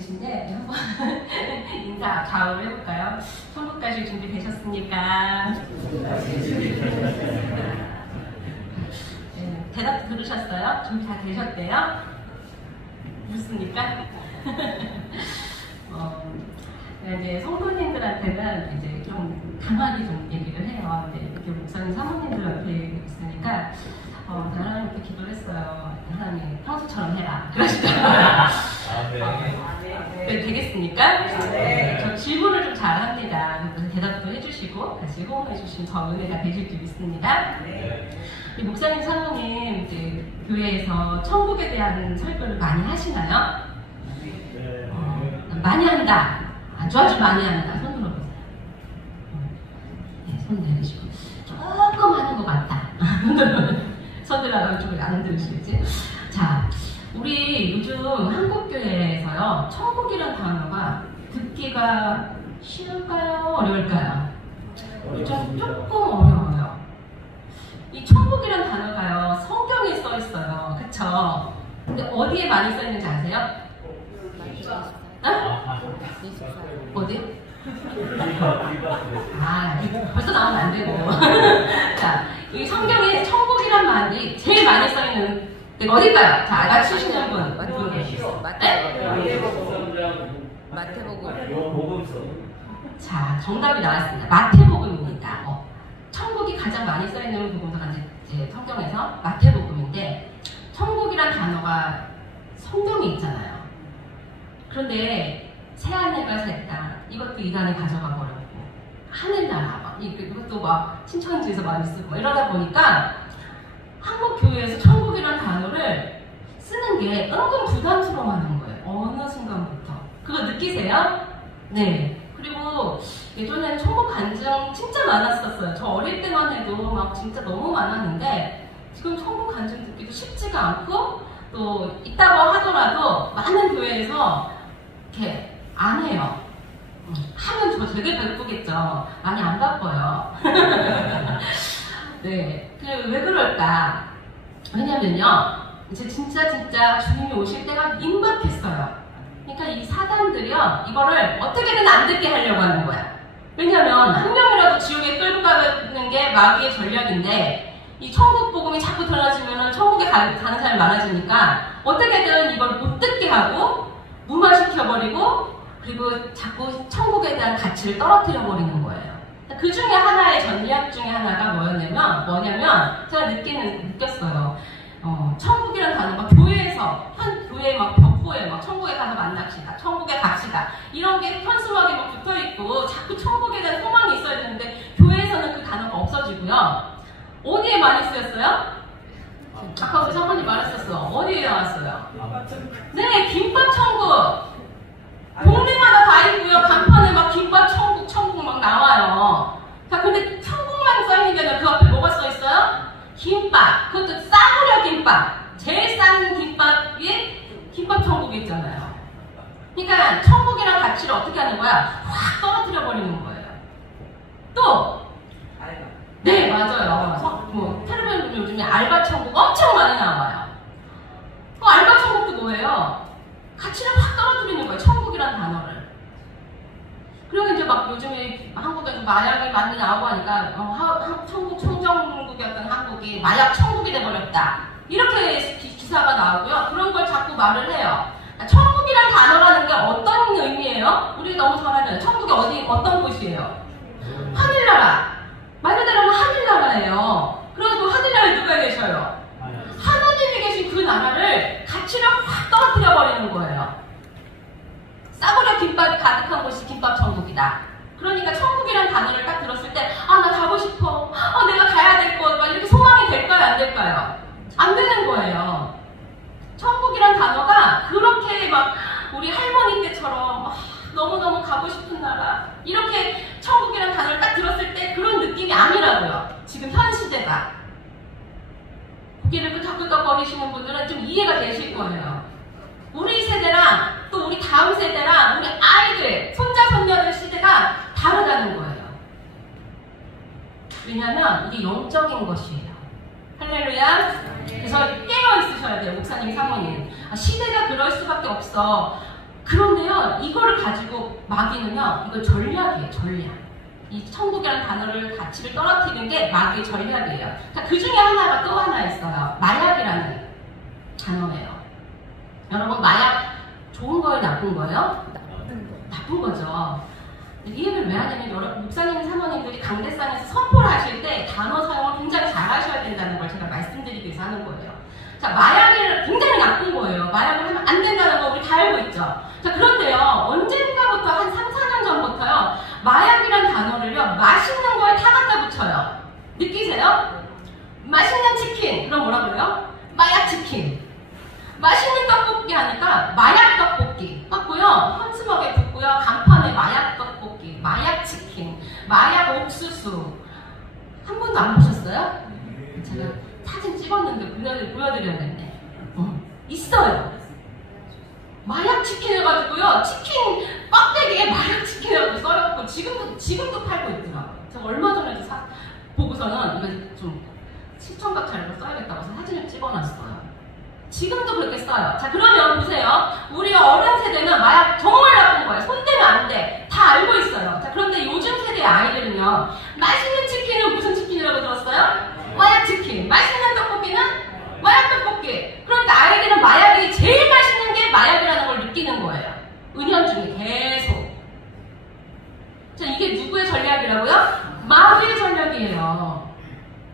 계신데 한번 인사 가을 해볼까요? 천국 가실 준비 되셨습니까? 네, 대답 들으셨어요? 준비 다 되셨대요? 무엇입니까? 이제 성도님들한테는 이제 좀 강하게 좀 얘기를 해요. 이렇게 목사님, 사모님들 옆에 있으니까 나랑 이렇게 기도를 했어요. 하나님 평소처럼 해라. 그러시더라고요. 네, 되겠습니까? 네. 저 질문을 좀 잘합니다. 대답도 해주시고 같이 호응해주시면 더 은혜가 되실 줄 믿습니다. 네. 목사님, 사모님 이제 교회에서 천국에 대한 설교를 많이 하시나요? 많이 한다. 아주 많이 한다. 손 들어보세요. 네, 손 내리시고 조금 하는 것 같다. 손 들어가면 좀 안 들으시겠지? 자, 우리 요즘 한국교회에서요, 천국이란 단어가 듣기가 쉬울까요? 어려울까요? 조금 어려워요. 이 천국이란 단어가요, 성경에 써 있어요. 그쵸? 근데 어디에 많이 써 있는지 아세요? 어디? 벌써 나오면 안 되고. 자, 이 성경에 천국이란 말이 제일 많이 써 있는 데가 어딜까요? 자, 맞추시는 분. 마태복음. 자, 정답이 나왔습니다. 마태복음입니다. 천국이 가장 많이 써 있는 부분가 이제 성경에서 마태복음인데, 천국이란 단어가 성경에 있잖아요. 그런데 새하늘과 새 땅, 이것도 이단에 가져가 버렸고, 하늘나라 이것도 막 신천지에서 많이 쓰고 이러다 보니까 한국 교회에서 천국이란 단어를 쓰는 게 은근 부담스러워하는 거예요. 어느 순간부터. 그거 느끼세요? 네. 그리고 예전엔 천국 간증 진짜 많았었어요. 저 어릴 때만 해도 막 진짜 너무 많았는데, 지금 천국 간증 듣기도 쉽지가 않고, 또 있다고 하더라도 많은 교회에서 이렇게 안 해요. 하면 저 되게 바쁘겠죠. 많이 안 바빠요. 네. 왜 그럴까? 왜냐면요, 이제 진짜 주님이 오실 때가 임박했어요. 그러니까 이 사단들이요, 이거를 어떻게든 안 듣게 하려고 하는 거야. 왜냐면 한 명이라도 지옥에 끌고 가는 게 마귀의 전략인데, 이 천국 복음이 자꾸 들어지면은 천국에 가는 사람이 많아지니까 어떻게든 이걸 못 듣게 하고 무마시켜버리고, 그리고 자꾸 천국에 대한 가치를 떨어뜨려 버리는 거예요. 그 중에 하나의 전략 중에 하나가 뭐냐면 제가 느꼈어요. 천국이라는 단어가 교회에서 교회 막 벽보에 막 천국에 가서 만납시다, 천국에 갑시다, 이런 게 현수막에 막 붙어 있고 자꾸 천국에 대한 소망이 있어야 되는데, 교회에서는 그 단어가 없어지고요. 어디에 많이 쓰였어요? 아까 우리 사모님 말했었어. 어디에 나왔어요? 네, 김밥 천국. 동네마다 다 있고요. 간판에 막 김밥 천국 막 나와요. 자, 근데 천국만 써있는데 그 앞에 뭐가 써있어요? 김밥. 그것도 싸구려 김밥. 제일 싼 김밥이 김밥 천국이 있잖아요. 그러니까 천국이랑 가치를 어떻게 하는 거야? 확 떨어뜨려 버리는 거예요. 또 네, 맞아요. 텔레비전 요즘에 알바 천국 엄청 많이 나와요. 알바 천국도 뭐예요? 가치를 확 떨어뜨리는 거예요. 천국이란 단어를. 그리고 이제 막 요즘에 한국에서 마약이 많이 나오고 하니까 총정국이었던 한국이 마약 천국이 돼버렸다. 이렇게 기사가 나오고요. 그런 걸 자꾸 말을 해요. 천국이란 단어라는 게 어떤 의미예요? 우리 너무 잘 알잖아요. 천국이 어떤 곳이에요? 하늘나라. 말 그대로 하늘나라예요. 그리고 하늘나라에 누가 계셔요? 하나님이 계신 그 나라를 가치를 확 떨어뜨려 버리는 거예요. 싸구려 김밥이 가득한 곳이 김밥 천국이다. 그러니까 천국이란 단어를 딱 들었을 때, 나 가고 싶어. 내가 가야 될 것. 막 이렇게 소망이 될까요? 안 될까요? 안 되는 거예요. 천국이란 단어가 그렇게 막 우리 할머니 때처럼 너무너무 가고 싶은 나라, 이렇게 천국이란 단어를 딱 들었을 때 그런 느낌이 아니라고요. 지금 현 시대가. 고개를 끄덕끄덕거리시는 분들은 좀 이해가 되실 거예요. 우리 세대랑 또 우리 다음 세대랑 우리 아이들, 손자, 손녀들 시대가 다르다는 거예요. 왜냐면 이게 영적인 것이에요. 할렐루야. 그래서 깨어 있으셔야 돼요. 목사님, 사모님. 시대가 그럴 수밖에 없어. 그런데요, 이거를 가지고 마귀는요, 이거 전략이에요, 전략. 이 천국이라는 단어를 가치를 떨어뜨리는 게 마귀의 전략이에요. 자, 그 중에 하나가 또 하나 있어요. 마약이라는 단어예요. 여러분, 마약 좋은 거예요, 나쁜 거예요? 나쁜 거죠. 이 얘기를 왜 하냐면, 여러분, 목사님, 사모님들이 강대상에서 선포를 하실 때 단어 사용을 굉장히 잘 하셔야 된다는 걸 제가 말씀드리기 위해서 하는 거예요. 자, 마약이 굉장히 나쁜 거예요. 마약을 하면 안 된다는 거 우리 다 알고 있죠. 자, 그런데요, 언젠가부터 한 3, 4년 전부터요, 마약이란 단어를요, 맛있는 거에 다 갖다 붙여요. 느끼세요? 맛있는 치킨, 그럼 뭐라 그래요? 마약 치킨. 맛있는 떡볶이 하니까 마약 떡볶이 맞고요. 현수막에 붙고요. 간판에 마약 떡볶이, 마약 치킨, 마약 옥수수. 한 번도 안 보셨어요? 제가 사진 찍었는데 보여드려야겠네. 있어요. 마약 치킨 해가지고요. 치킨 빡대기에 마약 치킨 해가지고 써갖고 지금도 팔고 있더라고요. 제가 얼마 전에도 보고서는 이거 좀 시청각 자료로 써야겠다고 해서 사진을 찍어놨어요. 지금도 그렇게 써요. 자, 그러면 보세요. 우리 어른 세대는 마약 정말 나쁜 거예요. 손대면 안 돼. 다 알고 있어요. 자, 그런데 요즘 세대의 아이들은요, 맛있는 치킨은 무슨 치킨이라고 들었어요? 마약 치킨. 맛있는 떡볶이는 마약 떡볶이. 그러니까 아이들은 마약이 제일 맛있는 게 마약이라는 걸 느끼는 거예요. 은연중에 계속. 자, 이게 누구의 전략이라고요? 마귀의 전략이에요.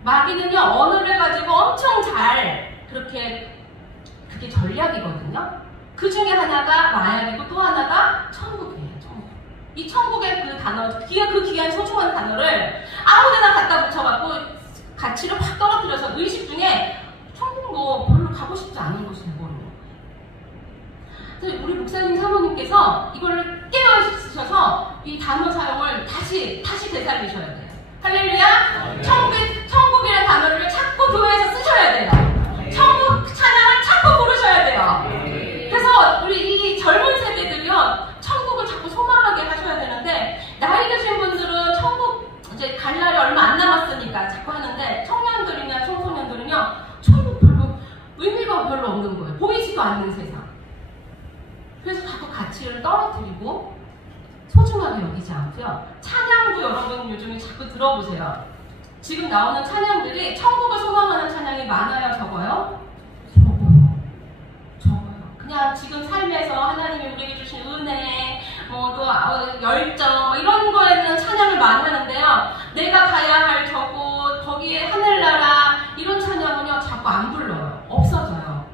마귀는요, 언어를 해가지고 엄청 잘 그렇게 그게 전략이거든요. 그 중에 하나가 마약이고 또 하나가 천국이에요. 천국. 이 천국의 그 단어, 그 귀한 소중한 단어를 아무데나 갖다 붙여갖고 가치를 확 떨어뜨려서 의식 중에 천국 뭐 별로 가고 싶지 않은 곳이 되버려요. 우리 목사님 사모님께서 이거를 깨우치셔서 이 단어 사용을 다시 되살리셔야 돼요. 할렐루야! 천국이라는 단어를 자꾸 교회에서 쓰셔야 돼요. 천국 찬양을 자꾸 부르셔야 돼요. 그래서 우리 이 젊은 세대들이요, 천국을 자꾸 소망하게 하셔야 되는데, 나이 드신 분들은 천국 이제 갈 날이 얼마 안 남았으니까 자꾸 하는데, 청년들이나 청소년들은요, 천국 별로 의미가 별로 없는 거예요. 보이지도 않는 세상. 그래서 자꾸 가치를 떨어뜨리고 소중하게 여기지 않고요. 찬양도 여러분 요즘에 자꾸 들어보세요. 지금 나오는 찬양들이 천국을 소망하는 찬양이 많아요, 적어요? 적어요. 그냥 지금 삶에서 하나님이 우리에게 주신 은혜, 또 열정 이런 거에는 찬양을 많이 하는데요. 내가 가야 할 저곳, 거기에 하늘나라 이런 찬양은요, 자꾸 안 불러요. 없어져요.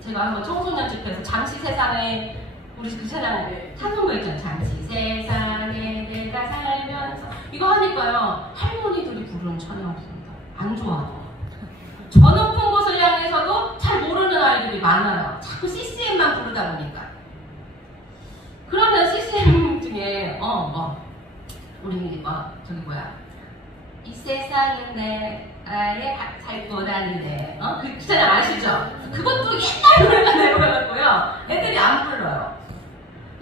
제가 한번 청소년 집회에서 잠시 세상에 우리 그 찬양 찬송가 있잖아요. 잠시 세상에 내가 살면서 이거 하니까요, 할머니들이 부르는 찬양입니다. 안 좋아요. 저 높은 곳을 향해서도 잘 모르는 아이들이 많아요. 자꾸 CCM만 부르다 보니까. 그러면 CCM 중에 우리 저기 뭐야, 이 세상은 내 아예 살고 다니네. 그 찬양 아시죠? 그것도 옛날 노래가 내버려갖고요, 애들이 안 불러요.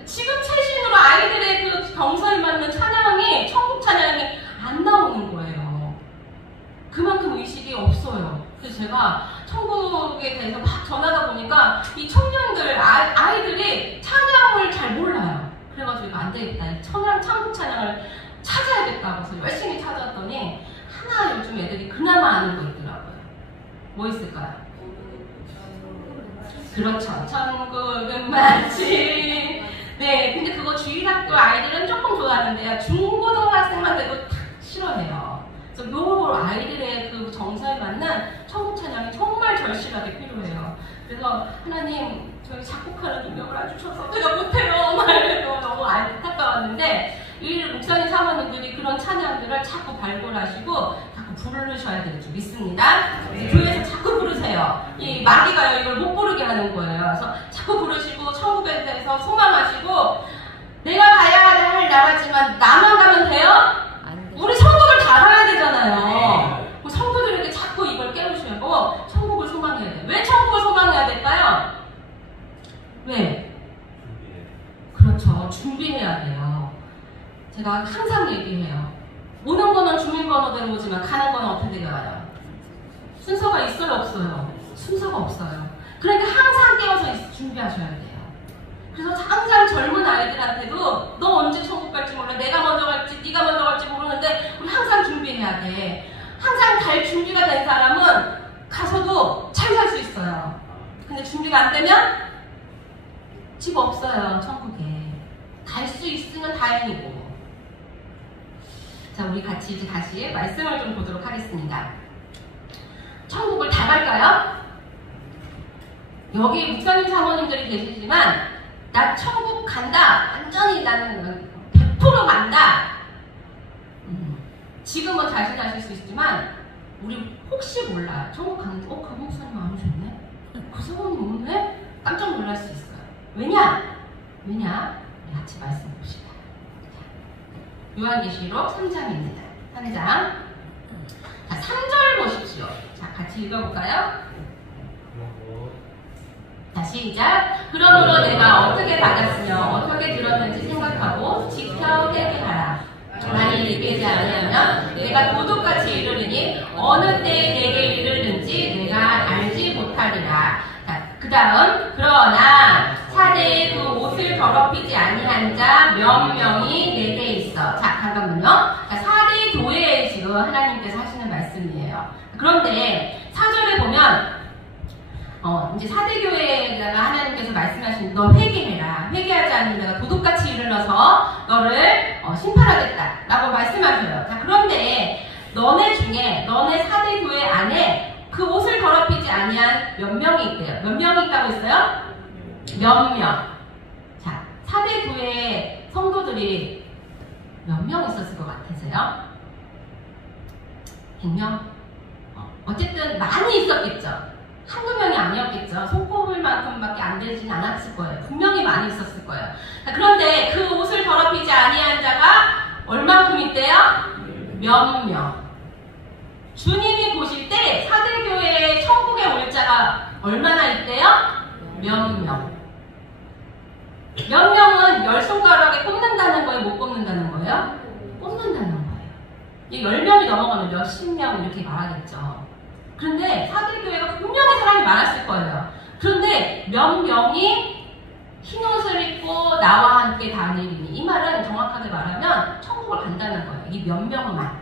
지금 최신으로 아이들의 그 경서에 맞는 찬양이, 천국 찬양이 안 나오는 거예요. 그만큼 의식이 없어요. 그래서 제가 천국에 대해서 막 전하다 보니까 이 청년들, 아이들이 찬양을 잘 몰라요. 그래가지고 이거 안 되겠다. 천국 찬양을 찾아야겠다. 그래서 열심히 찾았더니 하나 요즘 애들이 그나마 아는 거 있더라고요. 뭐 있을까요? 그렇죠. 천국은 마치. 네, 근데 그거 주일학교 아이들은 조금 좋아하는데요. 중고등학생만 돼도 다 싫어해요. 그래서 요 아이들의 그 정서에 맞는 천국 찬양이 정말 절실하게 필요해요. 그래서 하나님, 저희 작곡하는 능력을 안 주셔서 제가 못해요. 말해서 너무 안타까웠는데, 이 목사님 사모님들이 그런 찬양들을 자꾸 발굴하시고 자꾸 부르셔야 될 줄 믿습니다. 교회에서 자꾸 부르세요. 이 마귀가요, 이걸 못 부르게 하는 거예요. 그래서 자꾸 부르시고 천국에 대해서 소망하시고, 내가 가야 할 나라지만 나만 가면 돼요? 우리 성도들 다 가야 되잖아요. 성도들에게 자꾸 이걸 깨우시고 천국을 소망해야 돼요. 왜 천국을 소망해야 될까요? 왜? 그렇죠. 준비해야 돼요. 제가 항상 얘기해요. 오는 거는 주민번호대로 오지만 가는 거는 어떻게 되어요? 순서가 있어요, 없어요? 순서가 없어요. 그러니까 항상 깨워서 준비하셔야 돼요. 그래서 항상 젊은 아이들한테도 너 언제 천국 갈지 몰라. 내가 먼저 갈지 네가 먼저 갈지 모르는데 우리 항상 준비해야 돼. 항상 갈 준비가 된 사람은 가서도 잘 살 수 있어요. 근데 준비가 안 되면 집 없어요. 천국에. 갈 수 있으면 다행이고. 자, 우리 같이 이제 다시 말씀을 좀 보도록 하겠습니다. 천국을 다 갈까요? 여기 목사님 사모님들이 계시지만 나 천국 간다. 완전히 나는 100% 간다. 지금은 자신하실 수 있지만 우리 혹시 몰라요. 천국 가는데 그 목사님 마음이 좋네? 그 사모님 오네? 깜짝 놀랄 수 있어요. 왜냐? 우리 같이 말씀 봅시다. 요한계시록 3장입니다. 3장. 자, 3절 보십시오. 자, 같이 읽어볼까요? 자, 시작. 그러므로 내가 어떻게 받았으며 어떻게 들었는지 생각하고 지켜 회개하라. 만일 얘기하지 않으면 내가 도둑같이 이르리니 어느 때에 내게 이르는지 내가 알지 못하리라. 그 다음, 그러나 사대의 그 옷을 더럽히지 아니한 자 몇 명이 내게 있어. 자, 잠깐만요. 사대 교회에 지금 하나님께서 하시는 말씀이에요. 그런데 4절에 보면 이제 사대교회에다가 하나님께서 말씀하신 너 회개해라. 회개하지 않으면 내가 도둑같이 이르러서 너를 심판하겠다 라고 말씀하셔요. 자, 그런데 너네 중에 너네 사대교회 안에 그 옷을 더럽히지 아니한 몇 명이 있대요. 몇 명이 있다고 했어요? 몇 명. 자, 사대교회 성도들이 몇 명 있었을 것 같으세요? 100명? 어쨌든 많이 있었겠죠. 한두 명이 아니었겠죠. 손꼽을 만큼밖에 안 되진 않았을 거예요. 분명히 많이 있었을 거예요. 자, 그런데 그 옷을 더럽히지 아니한 자가 얼만큼 있대요? 몇 명. 주님이 보실 때 사대교회의 천국에 올 자가 얼마나 있대요? 몇 명. 몇 명은 10손가락에 꼽는다는 거예요? 못 꼽는다는 거예요? 꼽는다는 거예요. 이 10명이 넘어가면 몇십 명 이렇게 말하겠죠. 그런데 사대교회가 분명히 사람이 많았을 거예요. 그런데 몇 명이 흰옷을 입고 나와 함께 다니리니, 이 말은 정확하게 말하면 천국을 간다는 거예요. 이 몇 명만.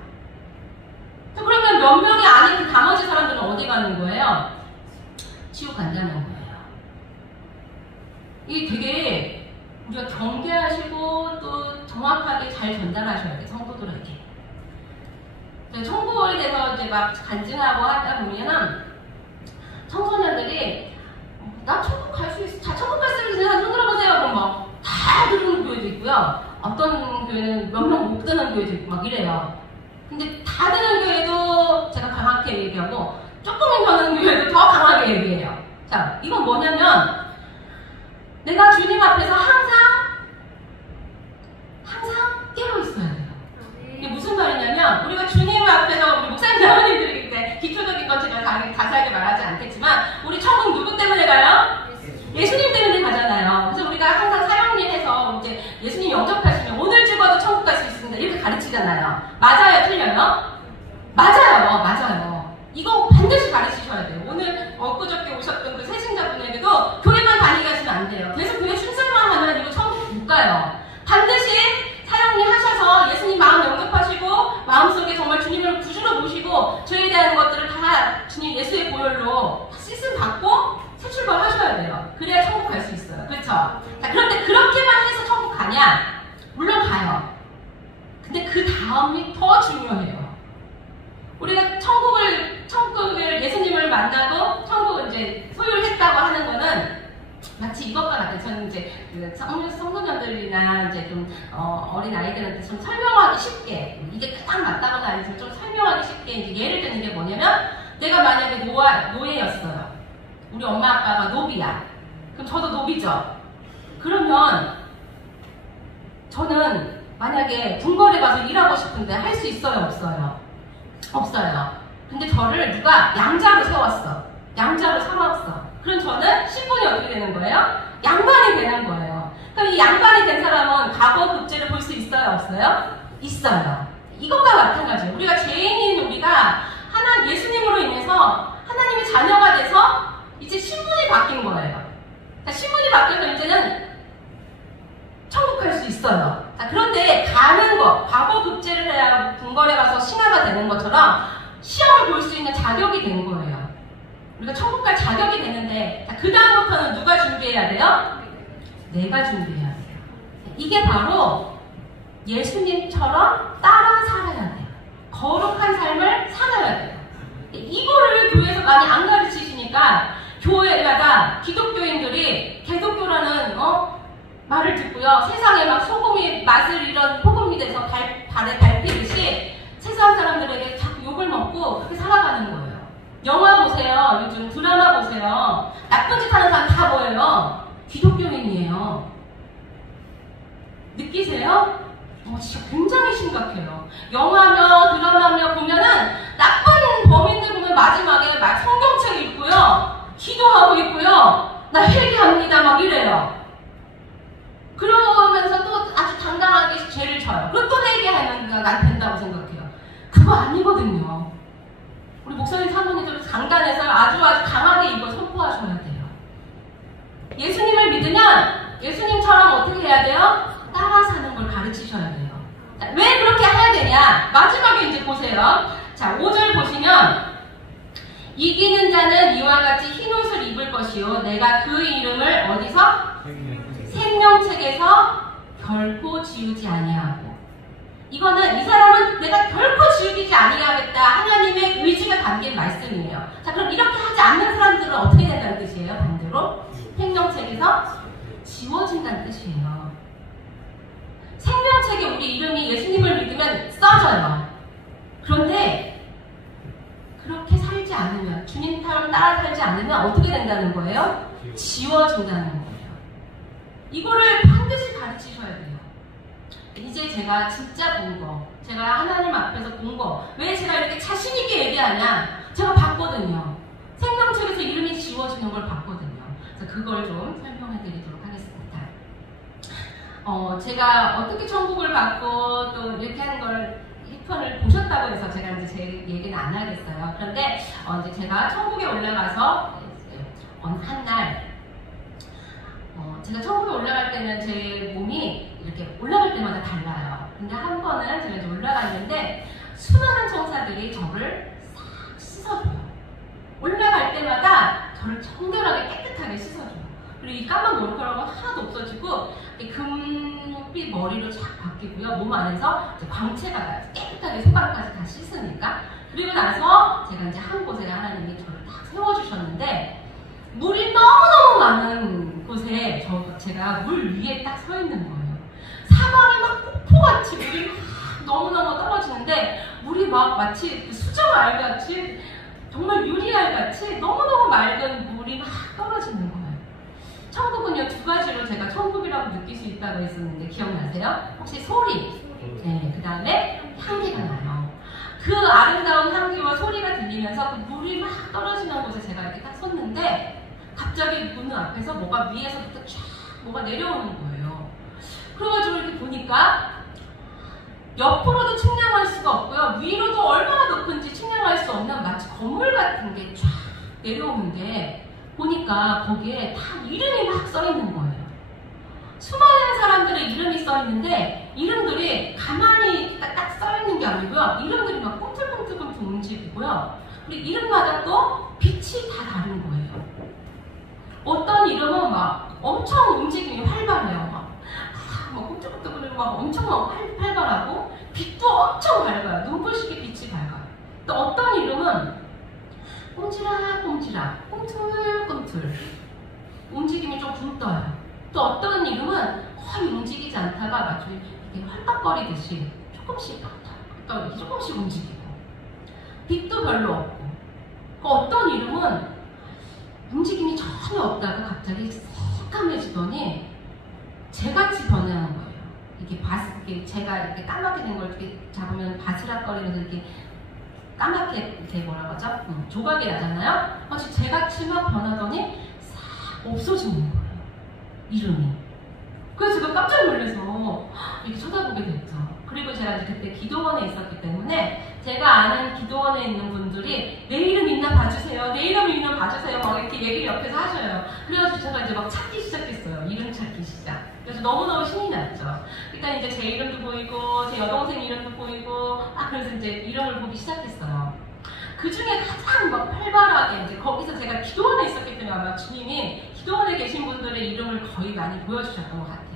그러면 몇 명이 아닌 그 나머지 사람들은 어디 가는 거예요? 지옥 간다는 거예요. 이게 되게 우리가 경계하시고 또 정확하게 잘 전달하셔야 돼요. 성도들에게. 천국에 대해서 이제 막 간증하고 하다 보면은 청소년들이 나 천국 갈 수 있어. 자, 천국 갈 수 있는 사람 손 들어보세요. 그럼 막 다 들어오는 교회도 있고요. 어떤 교회는 몇 명 못 드는 교회도 있고 막 이래요. 근데 다 드는 교회도 제가 강하게 얘기하고 조금은 드는 교회도 더 강하게 얘기해요. 자, 이건 뭐냐면 내가 주님 앞에서 항상 깨어 있어야 돼요. 이게 무슨 말이냐면 우리가 주님 앞에서 우리 목사님 어머니들이 이제 기초적인 건 제가 자세하게 말하지 않겠지만 우리 천국 누구 때문에 가요? 예수님 때문에 가잖아요. 그래서 우리가 항상 사형리 해서 이제 예수님 영접하시면 오늘 죽어도 천국 갈 수 있습니다 이렇게 가르치잖아요. 맞아요? 틀려요? 맞아요. 이거 반드시 가르치셔야 돼요. 오늘 엊그저께 오셨던 그 세신자분에게도 교회만 다니게 하시면 안 돼요. 그래서 교회 출석만 하면 이거 천국 못 가요. 반드시 사형리 하셔서 예수님 마음 영접하시고 마음속에 정말 주님을 구주로 모시고 죄에 대한 것들을 다 주님 예수의 보혈로 씻음 받고 새 출발하셔야 돼요. 그래야 천국 갈 수 있어요. 그렇죠? 자, 그런데 그렇게만 해서 천국 가냐? 물론 가요. 근데 그 다음이 더 중요해요. 우리가 천국을 예수님을 만나고 천국을 이제 소유를 했다고 하는 거는 마치 이것과 같아요. 저는 이제 성도년들이나 이제 좀 어린 아이들한테 좀 설명하기 쉽게 이게 딱 맞다고는 아니지만 좀 설명하기 쉽게 이제 예를 드는 게 뭐냐면 내가 만약에 노예였어요. 우리 엄마 아빠가 노비야. 그럼 저도 노비죠. 그러면 저는 만약에 궁궐에 가서 일하고 싶은데 할 수 있어요? 없어요? 없어요. 근데 저를 누가 양자로 세웠어. 양자로 삼았어. 그럼 저는 신분이 어떻게 되는 거예요? 양반이 되는 거예요. 그럼 이 양반이 된 사람은 과거 급제를 볼 수 있어요? 없어요? 있어요. 이것과 마찬가지예요. 우리가 죄인인 우리가 예수님으로 인해서 하나님의 자녀가 돼서 이제 신분이 바뀐 거예요. 신분이 바뀌어서 이제는 천국 갈 자격이 되는데, 그 다음부터는 누가 준비해야 돼요? 내가 준비해야 돼요. 이게 바로 예수님처럼 따라 살아야 돼요. 거룩한 삶을 살아야 돼요. 이거를 교회에서 많이 안 가르치시니까 교회마다 기독교인들이 개독교라는 말을 듣고요. 세상에 막 소금이 맛을 잃은 포금이 돼서 발에 밟히듯이 세상 사람들에게 자꾸 욕을 먹고 그렇게 살아가는 거예요. 영화 보세요. 요즘 드라마 보세요. 나쁜 짓 하는 사람 다 뭐예요? 기독교인이에요. 느끼세요? 진짜 굉장히 심각해요. 영화며 드라마며 보면은 나쁜 범인들 보면 마지막에 막 성경책 읽고요. 기도하고 있고요. 나 회개합니다 막 이래요. 그러면서 또 아주 당당하게 죄를 져요. 그리고 또 회개하면 난 된다고 생각해요. 그거 아니거든요. 우리 목사님 사모님들 강단에서 아주 강하게 이걸 선포하셔야 돼요. 예수님을 믿으면 예수님처럼 어떻게 해야 돼요? 따라 사는 걸 가르치셔야 돼요. 자, 왜 그렇게 해야 되냐? 마지막에 이제 보세요. 자, 5절 보시면 이기는 자는 이와 같이 흰 옷을 입을 것이요 내가 그 이름을 어디서? 생명책에서 결코 지우지 아니하고. 이거는 이 사람은 내가 결코 지우지 아니하겠다 하나님의 의지가 담긴 말씀이에요. 자, 그럼 이렇게 하지 않는 사람들은 어떻게 된다는 뜻이에요? 반대로 생명책에서 지워진다는 뜻이에요. 생명책에 우리 이름이 예수님을 믿으면 써져요. 그런데 그렇게 살지 않으면, 주님처럼 따라 살지 않으면 어떻게 된다는 거예요? 지워진다는 거예요. 이거를 반드시 가르치셔야 돼요. 이제 제가 진짜 본 거, 제가 하나님 앞에서 본 거, 왜 제가 이렇게 자신있게 얘기하냐? 제가 봤거든요. 생명책에서 이름이 지워지는 걸 봤거든요. 그래서 그걸 좀 설명해 드리도록 하겠습니다. 제가 어떻게 천국을 받고 또 이렇게 하는 걸 1편을 보셨다고 해서 제가 이제 제 얘기는 안 하겠어요. 그런데 이제 제가 천국에 올라가서 한날 제가 천국에 올라갈 때는 제 몸이 이렇게 올라갈 때마다 달라요. 근데 한 번은 제가 이제 올라갔는데 수많은 천사들이 저를 싹 씻어줘요. 올라갈 때마다 저를 정결하게 깨끗하게 씻어줘요. 그리고 이 까만 머리카락은 하나도 없어지고 금빛 머리로 쫙 바뀌고요. 몸 안에서 이제 광채가 깨끗하게 손가락까지 다 씻으니까. 그리고 나서 제가 이제 한 곳에 하나님이 저를 딱 세워주셨는데 물이 너무너무 많은 곳에 제가 물 위에 딱 서 있는 거예요. 사방이 막 폭포같이 물이 막 너무너무 떨어지는데 물이 막 마치 수정알 같이 정말 유리알 같이 너무너무 맑은 물이 막 떨어지는 거예요. 천국은요, 두 가지로 제가 천국이라고 느낄 수 있다고 했었는데 기억나세요? 혹시 소리, 네, 그 다음에 향기가 나요. 그 아름다운 향기와 소리가 들리면서 그 물이 막 떨어지는 곳에 제가 이렇게 딱 섰는데 갑자기 문 앞에서 뭐가 위에서부터 쫙 뭐가 내려오는 거예요. 그래가지고 이렇게 보니까 옆으로도 측량할 수가 없고요. 위로도 얼마나 높은지 측량할 수 없는 마치 건물 같은 게 쫙 내려오는데 보니까 거기에 다 이름이 막 써있는 거예요. 수많은 사람들의 이름이 써있는데 이름들이 가만히 딱 써있는 게 아니고요. 이름들이 막 꿈틀꿈틀 움직이고요. 그리고 이름마다 또 빛이 다 다른 거예요. 어떤 이름은 막 엄청 움직임이 활발해요. 막 꿈틀꿈틀 막 엄청 활발하고 빛도 엄청 밝아요. 눈부시게 빛이 밝아요. 또 어떤 이름은 꼼지락꼼지락, 꿈틀꿈틀 움직임이 좀 굵어요. 또 어떤 이름은 거의 움직이지 않다가 마치 이렇게 활박거리듯이 조금씩 움직이고 빛도 별로 없고 어떤 이름은 움직임이 전혀 없다가 갑자기 새까매지더니 재같이 변하는 거예요. 이게 제가 이렇게 까맣게 된 걸 이렇게 잡으면 바스락거리면서 이렇게 까맣게 이렇게 뭐라고 하죠? 조각이 나잖아요? 마치 재같이 막 변하더니 싹 없어지는 거예요. 이름이. 그래서 제가 깜짝 놀라서 이렇게 쳐다보게 됐죠. 그리고 제가 그때 기도원에 있었기 때문에 제가 아는 기도원에 있는 분들이 내 이름 있나 봐주세요. 내 이름 있나 봐주세요. 막 이렇게 얘기를 옆에서 하셔요. 그래가지고 제가 이제 막 찾기 시작했어요. 이름 찾기 시작. 그래서 너무너무 신이 났죠. 일단 이제 제 이름도 보이고 제 여동생 이름도 보이고 그래서 이제 이름을 보기 시작했어요. 그 중에 가장 막 활발하게 이제 거기서 제가 기도원에 있었기 때문에 아마 주님이 기도원에 계신 분들의 이름을 거의 많이 보여주셨던 것 같아요.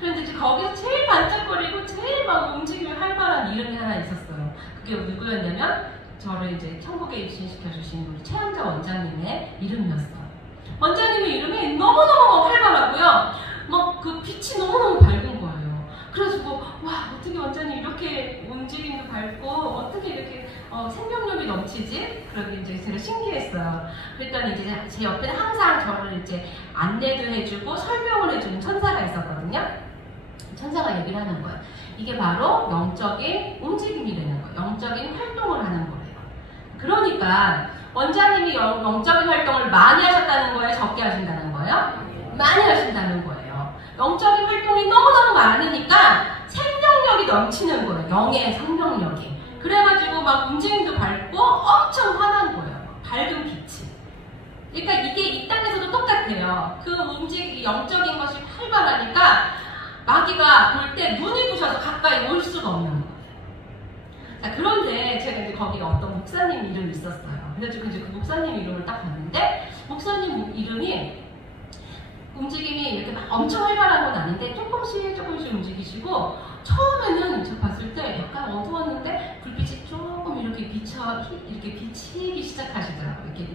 그런데 이제 거기서 제일 반짝거리고 제일 막 움직임이 활발한 이름이 하나 있었어요. 그게 누구였냐면 저를 이제 천국에 입신시켜주신 우리 최양자 원장님의 이름이었어요. 원장님의 이름이 너무너무 활발하고요. 막 그 빛이 너무너무 밝은 거예요. 그래가지고 와 어떻게 원장님 이렇게 움직임도 밝고 어떻게 이렇게 생명력이 넘치지? 그러게 이제 제가 신기했어요. 그랬더니 이제 제 옆에 항상 저를 이제 안내도 해주고 설명을 해주는 천사가 있었거든요. 천사가 얘기를 하는 거예요. 이게 바로 영적인 움직임이라는 거예요. 영적인 활동을 하는 거예요. 그러니까 원장님이 영적인 활동을 많이 하셨다는 거예요? 적게 하신다는 거예요? 많이 하신다는 거예요. 영적인 활동이 너무너무 많으니까 생명력이 넘치는 거예요. 영의 생명력이. 그래가지고 막 움직임도 밝고 엄청 환한 거예요. 밝은 빛이. 그러니까 이게 이 땅에서도 똑같아요. 그 영적인 것이 활발하니까 마귀가 볼 때 눈이 부셔서 가까이 올 수가 없는 거예요. 자, 그런데 제가 이제 거기에 어떤 목사님 이름이 있었어요. 그래가지고 이제 그 목사님 이름을 딱 봤는데 목사님 이름이 움직임이 이렇게 막 엄청 활발한 건 아닌데 조금씩 움직이시고 처음에는 제가 봤을 때 약간 어두웠는데 불빛이 조금 이렇게 비치기 시작하시더라고요. 이렇게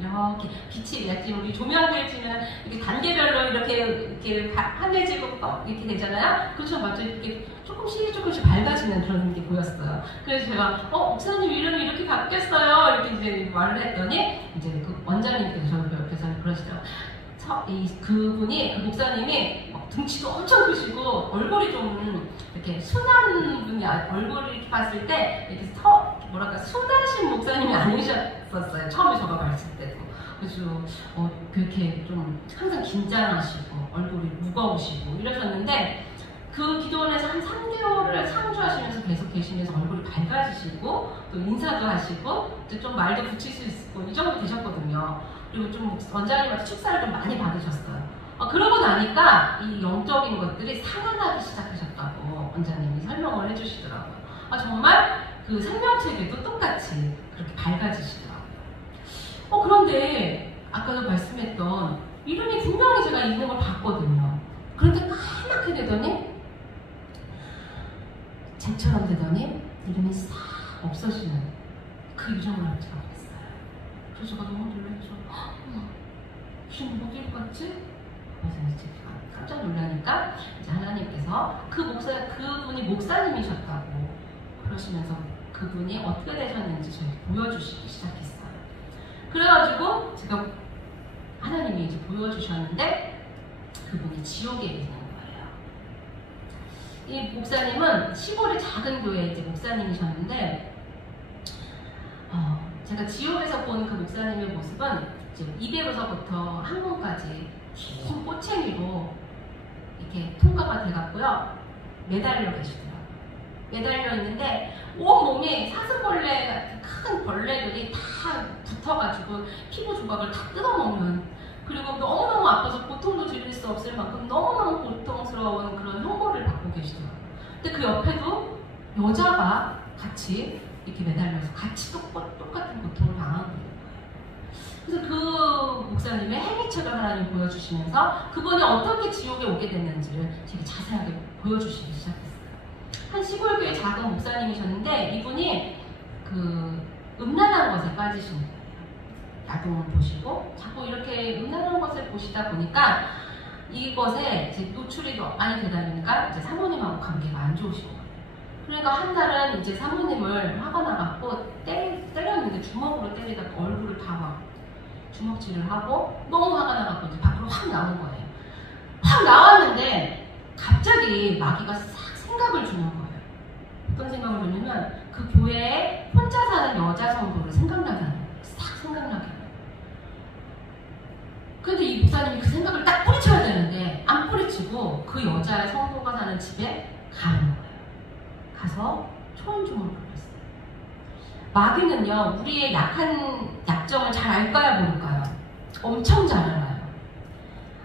빛이 약간 우리 조명들 치면 이렇게 단계별로 이렇게 환해지고 이렇게 되잖아요. 그렇죠, 맞죠? 이렇게 조금씩 밝아지는 그런 게 보였어요. 그래서 제가 목사님 이름이 이렇게 바뀌었어요. 이렇게 이제 말을 했더니 이제 그 원장님께서 저를 옆에서 그러시더라고요. 그 목사님이 등치도 엄청 크시고 얼굴이 좀 이렇게 순한 분이 얼굴을 이렇게 봤을 때 이렇게 순하신 목사님이 아니셨었어요. 처음에 저가 봤을 때도. 그래서 그렇게 좀 항상 긴장하시고 얼굴이 무거우시고 이러셨는데 그 기도원에서 한 3개월을 상주하시면서 계속 계시면서 얼굴이 밝아지시고 또 인사도 하시고 좀 말도 붙일 수 있고 이 정도 되셨거든요. 그리고 좀 원장님한테 축사를 좀 많이 받으셨어요. 그러고 나니까 이 영적인 것들이 살아나기 시작하셨다고 원장님이 설명을 해주시더라고요. 정말 그 생명체계도 똑같이 그렇게 밝아지시더라고요. 그런데 아까도 말씀했던 이름이 분명히 제가 있는 걸 봤거든요. 그런데 까맣게 되더니 쟤처럼 되더니 이름이 싹 없어지는 그 이름을 제가 봤어요. 그래서 제가 너무 놀랐죠. 무슨 어디로 갔지? 그래서 제가 깜짝 놀라니까 이제 하나님께서 그분이 목사님이셨다고 그러시면서 그분이 어떻게 되셨는지 저에게 보여주시기 시작했어요. 그래가지고 제가 하나님이 이제 보여주셨는데 그분이 지옥에 계시는 거예요. 이 목사님은 시골의 작은 교회의 이제 목사님이셨는데 제가 지옥에서 본 그 목사님의 모습은 이제 입에서부터 항문까지 긴 꼬챙이로 이렇게 통과가 돼갖고요. 매달려 계시더라고요. 매달려 있는데 온 몸에 사슴벌레 같은 큰 벌레들이 다 붙어가지고 피부 조각을 다 뜯어먹는, 그리고 너무너무 아파서 고통도 즐길 수 없을 만큼 너무너무 고통스러운 그런 형벌을 받고 계시더라고요. 근데 그 옆에도 여자가 같이 이렇게 매달려서 같이 똑같은 고통을 당하고 있는 거예요. 그래서 그 목사님의 행위책을 하나님 보여주시면서 그분이 어떻게 지옥에 오게 됐는지를 되게 자세하게 보여주시기 시작했어요. 한 시골교회 작은 목사님이셨는데 이분이 그 음란한 것에 빠지신 거예요. 야동을 보시고 자꾸 이렇게 음란한 것을 보시다 보니까 이것에 이제 노출이 많이 되다 보니까 이제 사모님하고 관계가 안 좋으신 거예요. 그러니까 한 달은 이제 사모님을 화가 나갖고 때렸는데 주먹으로 때리다가 얼굴을 다 막 주먹질을 하고 너무 화가 나갖고 이제 밖으로 확 나온 거예요. 확 나왔는데 갑자기 마귀가 싹 생각을 주는 거예요. 어떤 생각을 주냐면 그 교회에 혼자 사는 여자 성도를 생각나게 하는 거예요. 싹 생각나게 하는 거예요. 근데 이 목사님이 그 생각을 딱 뿌리쳐야 되는데 안 뿌리치고 그 여자 성도가 사는 집에 가는 거예요. 가서 초인종을 불렀어요. 마귀는요, 우리의 약점을 잘 알까요, 모를까요? 엄청 잘 알아요.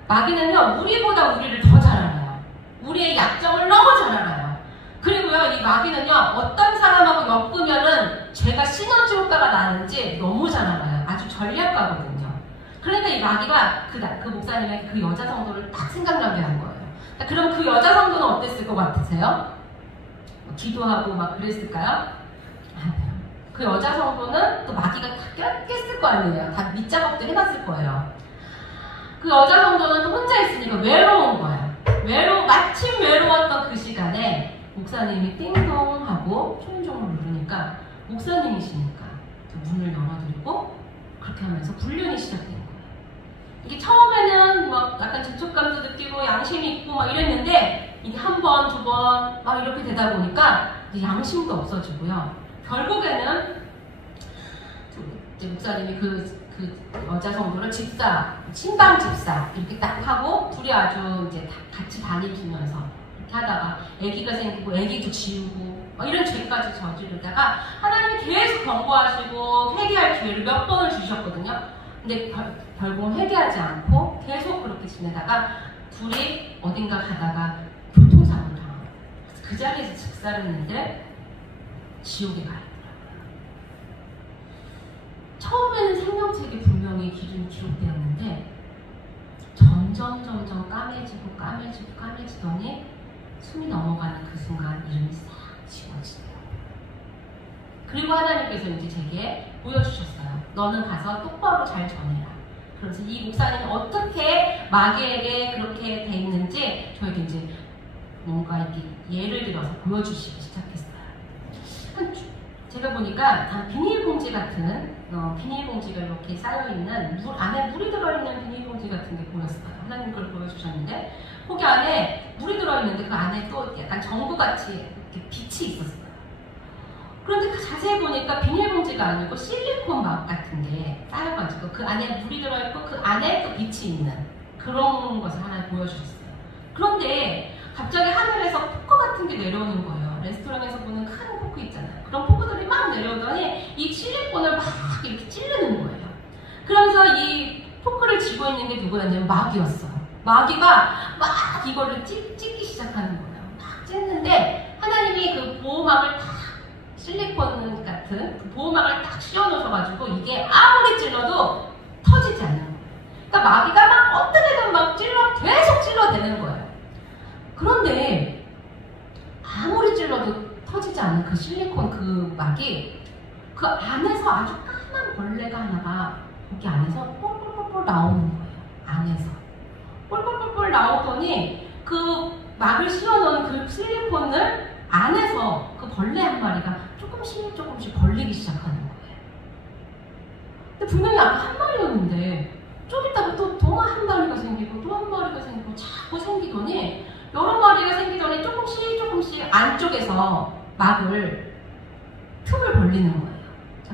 마귀는요, 우리보다 우리를 더 잘 알아요. 우리의 약점을 너무 잘 알아요. 그리고요, 이 마귀는요, 어떤 사람하고 엮으면은 죄가 시너지 효과가 나는지 너무 잘 알아요. 아주 전략가거든요. 그러니까 이 마귀가 그 목사님의 그 여자 성도를 딱 생각나게 한 거예요. 그럼 그 여자 성도는 어땠을 것 같으세요? 기도하고 막 그랬을까요? 아니요. 그 여자 성도는 또 마귀가 다 꼈을 거 아니에요. 다 밑작업도 해놨을 거예요. 그 여자 성도는 또 혼자 있으니까 외로운 거예요. 마침 외로웠던 그 시간에 목사님이 띵동 하고 초인종을 누르니까 목사님이시니까 문을 열어드리고 그렇게 하면서 불륜이 시작된 거예요. 이게 처음에는 막 약간 죄책감도 느끼고 양심이 있고 막 이랬는데 이게 한 번, 두 번 막 이렇게 되다 보니까 이제 양심도 없어지고요. 결국에는 이제 목사님이 그 여자 성도를 신방 집사 이렇게 딱 하고 둘이 아주 이제 같이 다니면서 이렇게 하다가 아기가 생기고 아기도 지우고 막 이런 죄까지 저지르다가 하나님이 계속 경고하시고 회개할 기회를 몇 번을 주셨거든요. 근데 결국은 회개하지 않고 계속 그렇게 지내다가 둘이 어딘가 가다가 교통사고를 당합니다. 그 자리에서 즉사를 했는데 지옥에 가요. 처음에는 생명책이 분명히 기록되었는데 점점 까매지더니 숨이 넘어가는 그 순간 이름이 싹 지워지대요. 그리고 하나님께서 이제 제게 보여주셨어요. 너는 가서 똑바로 잘 전해라. 그래서 이 목사님이 어떻게 마귀에게 그렇게 돼 있는지 저에게 이제 뭔가 이렇게 예를 들어서 보여주시기 시작했어요. 제가 보니까 다 비닐봉지 같은 비닐봉지가 이렇게 쌓여있는 안에 물이 들어있는 비닐봉지 같은 게 보였어요. 하나님 그걸 보여주셨는데 거기 안에 물이 들어있는데 그 안에 또 약간 전구같이 이렇게 빛이 있었어요. 그런데 자세히 보니까 비닐봉지가 아니고 실리콘 막 같은 게 쌓여가지고 그 안에 물이 들어있고 그 안에 또 빛이 있는 그런 것을 하나 보여주셨어요. 그런데 갑자기 하늘에서 포크 같은 게 내려오는 거예요. 레스토랑에서 보는 큰 포크 있잖아요. 그런 포크들이 막 내려오더니 이 실리콘을 막 이렇게 찌르는 거예요. 그러면서 이 포크를 쥐고 있는 게 누구였냐면 마귀였어요. 마귀가 막 이거를 찢기 시작하는 거예요. 막 찢는데 하나님이 그 보호막을 딱 실리콘 같은 그 보호막을 딱 씌워놓으셔가지고 이게 아무리 찔러도 터지지 않는 거예요. 그러니까 마귀가 막 어떻게든 막 계속 찔러대는 거예요. 그런데 아무리 찔러도 터지지 않는 그 실리콘 그 막이 그 안에서 아주 까만 벌레가 하나가 거기 안에서 뿔뿔뿔 나오는 거예요. 안에서 뿔뿔뿔 나오더니 그 막을 씌워놓은 그 실리콘을 안에서 그 벌레 한 마리가 조금씩 벌리기 시작하는 거예요. 근데 분명히 아까 한 마리였는데 좀 있다가 또 한 마리가 생기고 또 한 마리가 생기고 자꾸 생기더니 여러 마리가 생기더니 조금씩 안쪽에서 막을 틈을 벌리는 거예요.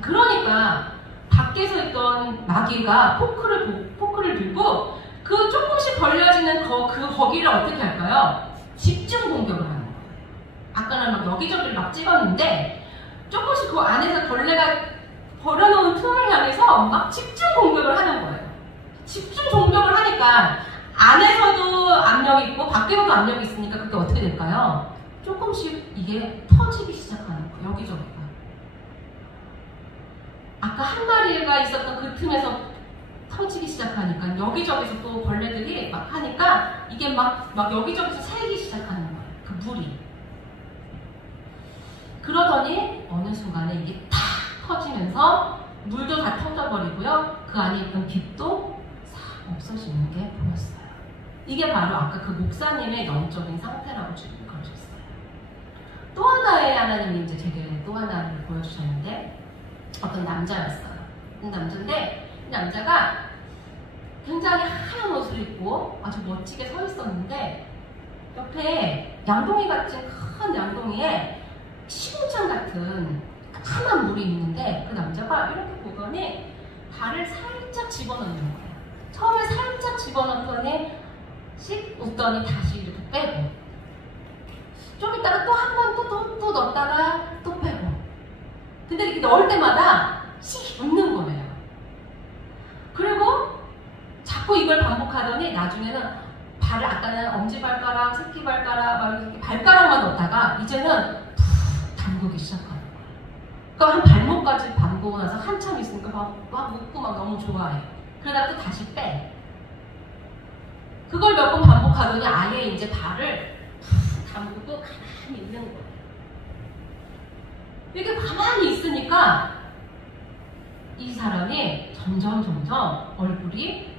그러니까 밖에서 있던 마귀가 포크를 들고 그 조금씩 벌려지는 거기를 어떻게 할까요? 집중 공격을 하는 거예요. 아까는 막 여기저기를 막 찍었는데 조금씩 그 안에서 벌레가 벌여놓은 틈을 향해서 막 집중 공격을 하는 거예요. 집중 공격을 하니까 안에서도 압력이 있고 밖에서도 압력이 있으니까 그게 어떻게 될까요? 조금씩 이게 터지기 시작하는 거예요. 여기저기가. 아까 한 마리가 있었던 그 틈에서 터지기 시작하니까 여기저기서 또 벌레들이 막 하니까 이게 막 여기저기서 새기 시작하는 거예요. 그 물이. 그러더니 어느 순간에 이게 탁 터지면서 물도 다 터져버리고요. 그 안에 있던 빛도 싹 없어지는 게 보였어요. 이게 바로 아까 그 목사님의 영적인 상태라고 지금 그러셨어요. 또 하나의 하나님이 이제 제게 또 하나를 보여주셨는데 어떤 남자였어요. 남자인데 이 남자가 굉장히 하얀 옷을 입고 아주 멋지게 서 있었는데 옆에 양동이 같은 큰 양동이에 시궁창 같은 까만 물이 있는데 그 남자가 이렇게 보더니 발을 살짝 집어넣는 거예요. 처음에 살짝 집어넣더니 씩 웃더니 다시 이렇게 빼고 좀 있다가 또 한 번 또 넣었다가 또 빼고 근데 이렇게 넣을 때마다 씩 웃는 거예요. 그리고 자꾸 이걸 반복하더니 나중에는 발을 아까는 엄지발가락, 새끼발가락, 막 이렇게 발가락만 넣다가 이제는 푹 담그기 시작하는 거예요. 그러니까 한 발목까지 담그고 나서 한참 있으니까 막 묶고 막 너무 좋아해. 그러다가 또 다시 빼. 그걸 몇 번 반복하더니 아예 이제 발을 푹 담그고 가만히 있는 거예요. 이렇게 가만히 있으니까 이 사람이 점점 얼굴이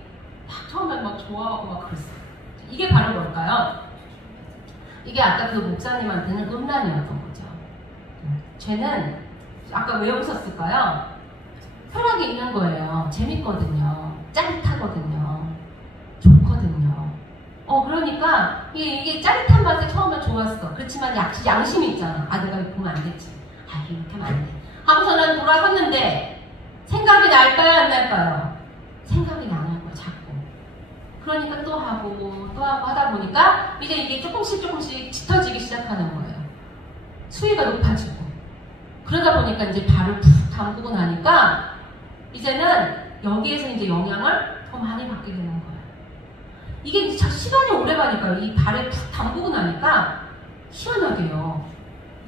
막 처음에 막 좋아하고 막 그랬어요. 이게 바로 뭘까요? 이게 아까 그 목사님한테는 음란이었던 거죠. 쟤는 아까 왜 웃었을까요? 혈압이 있는 거예요. 재밌거든요. 짜릿하거든요. 좋거든요. 그러니까 이게 짜릿한 맛에 처음에 좋았어. 그렇지만 양심이 있잖아. 내가 이거 보면 안 되지. 이렇게 하면 안 돼. 하고서는 돌아섰는데 생각이 날까요? 안 날까요? 생각이 나는 거야, 자꾸. 그러니까 또 하고 하다 보니까 이제 이게 조금씩 짙어지기 시작하는 거예요. 수위가 높아지고. 그러다 보니까 이제 발을 푹 담그고 나니까 이제는 여기에서 이제 영향을 더 많이 받게 되는 거예요. 이게 시간이 오래 가니까 이 발에 푹 담그고 나니까 희한하게요.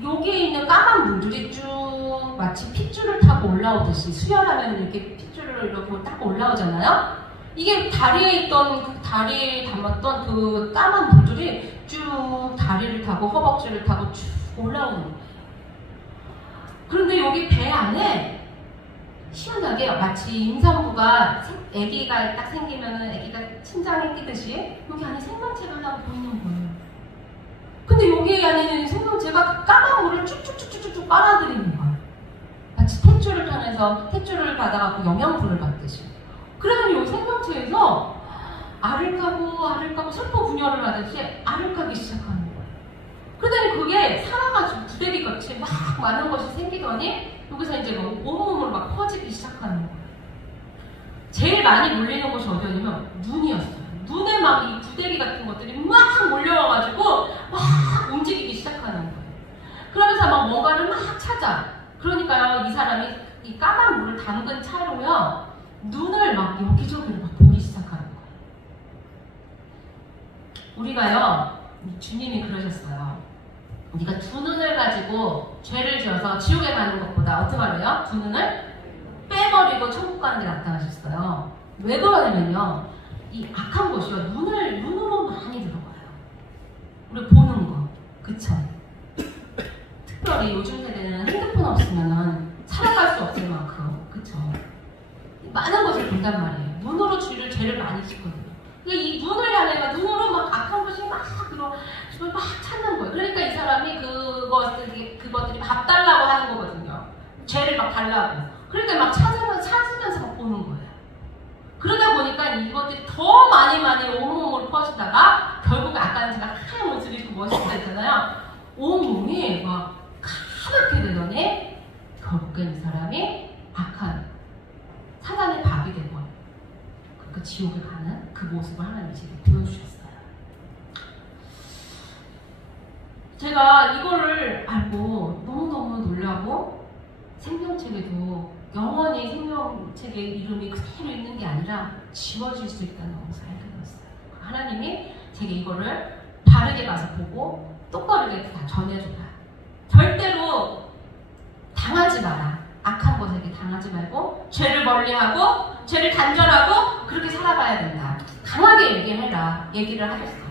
여기에 있는 까만 물들이 쭉 마치 핏줄을 타고 올라오듯이 수혈하면 이렇게 핏줄을 이렇게 딱 올라오잖아요. 이게 다리에 담았던 그 까만 물들이 쭉 다리를 타고 허벅지를 타고 쭉 올라오는 거예요. 그런데 여기 배 안에 희한하게 마치 임산부가 아기가 딱 생기면은 아기가 친장에 끼듯이 여기 안에 생명체가 하나 보이는 거예요. 근데 여기 안에 있는 생명체가 까만 물을 쭉쭉쭉쭉쭉 빨아들이는 거예요. 마치 탯줄을 타면서 탯줄을 받아갖고 영양분을 받듯이. 그러더니 이 생명체에서 알을 까고 세포 분열을 하듯이 알을 까기 시작하는 거예요. 그러더니 그게 살아가지고 부대기같이 막 많은 것이 생기더니 여기서 이제 막 온몸으로 막 퍼지기 시작하는 거예요. 제일 많이 몰리는 곳이 어디였냐면 눈이었어요. 눈에 막 이 부대기 같은 것들이 막 몰려와가지고 막 움직이기 시작하는 거예요. 그러면서 막 뭔가를 막 찾아. 그러니까요, 이 사람이 이 까만 물을 담근 차로요, 눈을 막 여기저기로 막 보기 시작하는 거예요. 우리가요, 주님이 그러셨어요. 네가 두 눈을 가지고 죄를 지어서 지옥에 가는 것보다 어떻게 말해요? 두 눈을 빼버리고 천국 가는 게 낫다 하셨어요. 왜 그러냐면요, 이 악한 것이요, 눈으로 많이 들어가요. 우리 보는 거, 그쵸? 특별히 요즘 세대는 핸드폰 없으면은 살아갈 수 없을 만큼, 그쵸? 많은 것을 본단 말이에요. 눈으로 죄를 많이 짓거든요. 그러니까 이 눈을 향해 눈으로 막 악한 것이 막 찾는 거예요. 그러니까 이 사람이 그것들이 밥 달라고 하는 거거든요. 죄를 막 달라고. 그러니까 막 찾으면서 막 보는 거예요. 그러다 보니까 이것들이 더 많이 온몸으로 퍼지다가 결국에 아까 제가 하얀 옷을 입고 멋있다 했잖아요. 온몸이 막 카맣게 되더니 결국엔 이 사람이 악한 사단의 밥이 되고 그 지옥에 가는 그 모습을 하나님이 제게 보여주셨어요. 제가 이거를 알고 너무너무 놀라고, 생명책에도 영원히 생명책의 이름이 그대로 있는 게 아니라 지워질 수 있다는 것을 알게 되었어요. 하나님이 제게 이거를 바르게 가서 보고 똑바르게 다 전해줘라. 절대로 당하지 마라. 악한 것에게 당하지 말고 죄를 멀리하고 죄를 단절하고 그렇게 살아가야 된다. 강하게 얘기를 하셨어요.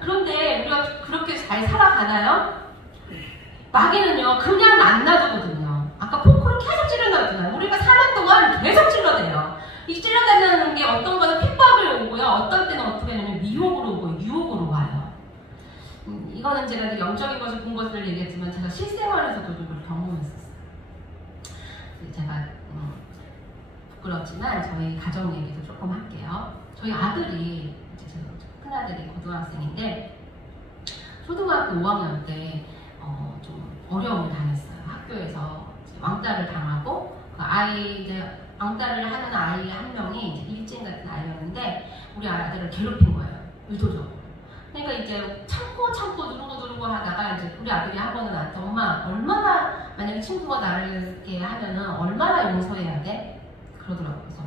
그런데 우리가 그렇게 잘 살아가나요? 마귀는요, 그냥 안 놔두거든요. 아까 포크를 계속 찔러내잖아요. 우리가 사는 동안 계속 찔러대요. 이 찔러대는 게 어떤 거는 핍박을 오고요, 어떤 때는 어떻게 하냐면 미혹으로 오고 유혹으로 와요. 이거는 제가 영적인 것을 본 것을 얘기했지만 제가 실생활에서도 이걸 경험했었어요. 제가 부끄럽지만 저희 가정 얘기도 조금 할게요. 저희 아들이, 이제 큰아들이 고등학생인데 초등학교 5학년 때 좀 어려움을 당했어요. 학교에서 왕따를 당하고, 왕따를 하는 아이 한 명이 이제 일진 같은 아이였는데 우리 아들을 괴롭힌 거예요. 의도적으로. 그러니까 이제 참고 누르고 하다가 이제 우리 아들이 한 번은 나한테, 엄마, 얼마나, 만약에 친구가 나를 이렇게 하면은 얼마나 용서해야 돼? 그러더라고요. 그래서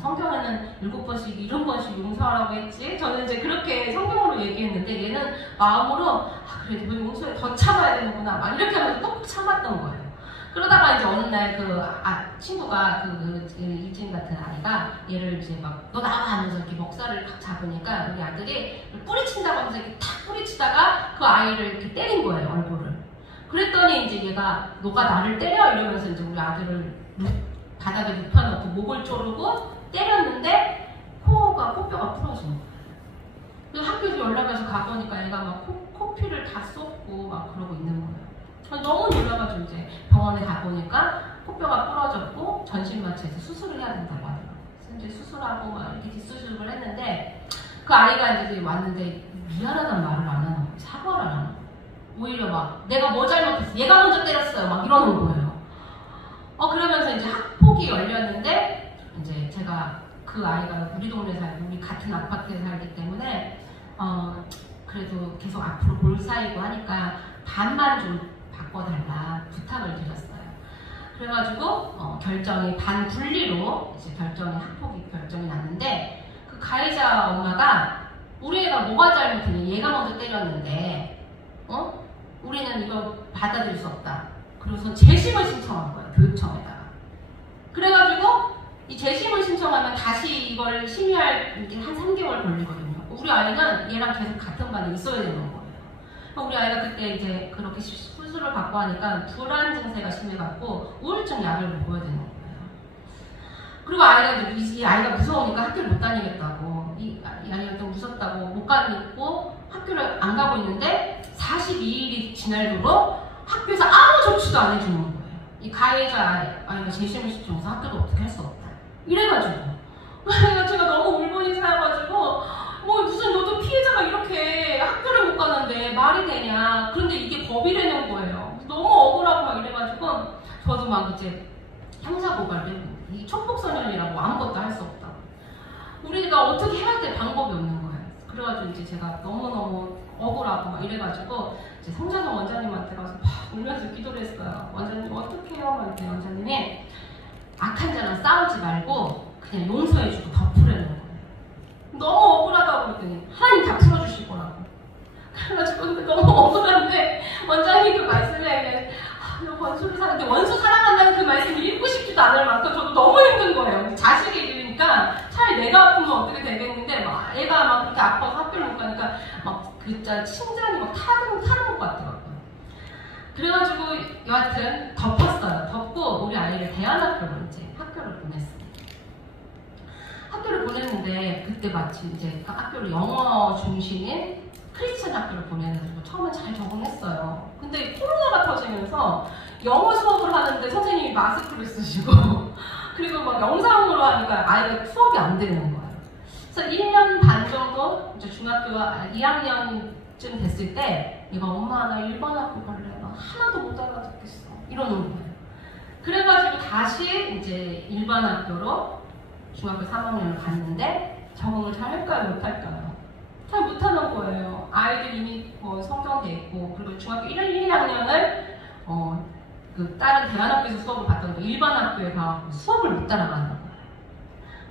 성경에는 7번씩 70번씩 용서하라고 했지. 저는 이제 그렇게 성경으로 얘기했는데 얘는 마음으로 그래도 용서에 더 참아야 되는구나 막 이렇게 하면서 꾹 참았던 거예요. 그러다가 이제 어느 날 친구가 일진 같은 아이가 얘를 이제 막 너 나가 하면서 이렇게 먹살을 각 잡으니까 우리 아들이 뿌리친다고 하면서 이렇게 탁 뿌리치다가 그 아이를 이렇게 때린 거예요, 얼굴을. 그랬더니 이제 얘가 너가 나를 때려 이러면서 이제 우리 아들을 바닥에 눕혀놓고 목을 조르고 때렸는데 코뼈가 부러진 거예요. 그래서 학교에서 연락해서 가보니까 얘가 막 코피를 다 쏟고 막 그러고 있는 거예요. 너무 놀라가지고 이제 병원에 가보니까 코뼈가 부러졌고 전신마취해서 수술을 해야 된다고 하더라고요. 그래서 이제 수술하고 막 이렇게 뒷수술을 했는데 그 아이가 이제 왔는데 미안하다는 말을 안 하는 거예요. 사과를 안 하는 거예요. 오히려 막 내가 뭐 잘못했어, 얘가 먼저 때렸어요 막 이러는 거예요. 그러면서 이제 학폭이 열렸는데 이제 제가 그 아이가 우리 동네 살고 우리 같은 아파트에 살기 때문에 그래도 계속 앞으로 볼 사이고 하니까 반만 좀 바꿔달라 부탁을 드렸어요. 그래가지고 결정이 반 분리로 이제 학폭이 결정이 났는데 그 가해자 엄마가 우리 애가 뭐가 잘못했니? 얘가 먼저 때렸는데 우리는 이거 받아들일 수 없다. 그래서 재심을 신청한 거예요, 교육청에다가. 그래가지고 이 재심을 신청하면 다시 이걸 심의할 게 한 3개월 걸리거든요. 우리 아이는 얘랑 계속 같은 반에 있어야 되는 거예요. 우리 아이가 그때 이제 그렇게 수술을 받고 하니까 불안 증세가 심해갖고 우울증 약을 먹어야 되는 거예요. 그리고 이 아이가 무서우니까 학교를 못 다니겠다고, 이 아이가 좀 무섭다고 못 다니고 학교를 안 가고 있는데 42일이 지날도록 학교에서 아무 조치도 안 해주는 거예요. 이 가해자 아이가 재심을 신청해서 학교도 어떻게 할 수 없다. 이래가지고 제가 너무 울분이 쌓여가지고 무슨 너도 피해자가 이렇게 학교를 못 가는데 말이 되냐. 그런데 이게 법이라는 거예요. 너무 억울하고 막 이래가지고 저도 막 이제 형사고발을 이 촉법소년이라고 아무것도 할 수 없다. 우리가 어떻게 해야 될 방법이 없는 거예요. 그래가지고 이제 제가 너무너무 억울하고 막 이래가지고 이제 성자동 원장님한테 가서 막 울면서 기도를 했어요. 원장님 어떻게 해요? 하는데 원장님이 악한 자랑 싸우지 말고 그냥 용서해주고 덮으라는 거예요. 너무 억울하다고 그랬더니 하나님 다 풀어주실 거라고. 그래가지고 근데 너무 억울한데 원장님 그 말씀에 원수를 사는데 원수 사랑한다는 그 말씀을 읽고 싶지도 않을 만큼 저도 너무 힘든 거예요. 자식이 이러니까 차라리 내가 아프면 어떻게 되겠는데 막 애가 막 그렇게 아파서 학교를 못 가니까 막 진짜 심장이 막 타는 것 같더라고요. 그래가지고 여하튼 덮었어요. 덮고 우리 아이를 대안학교로 이제 학교를 보냈어요. 학교를 보냈는데 그때 마침 이제 학교를 영어 중심인 크리스천 학교를 보내가지고 처음엔 잘 적응했어요. 근데 코로나가 터지면서 영어 수업을 하는데 선생님이 마스크를 쓰시고 그리고 막 영상으로 하니까 아이가 수업이 안 되는 거예요. 그래서 1년 반 정도 이제 중학교 2학년쯤 됐을 때 이거 엄마 나 일반 학교 갈래. 나 하나도 못 알아듣겠어. 이러는 거예요. 그래가지고 다시 이제 일반 학교로 중학교 3학년을 갔는데 적응을 잘 할까요? 못할까요? 잘 못하는 거예요. 아이들 이미 성장돼 있고 그리고 중학교 1, 2학년을 그 다른 대안학교에서 수업을 받던 일반 학교에 가서 수업을 못 따라가는 거예요.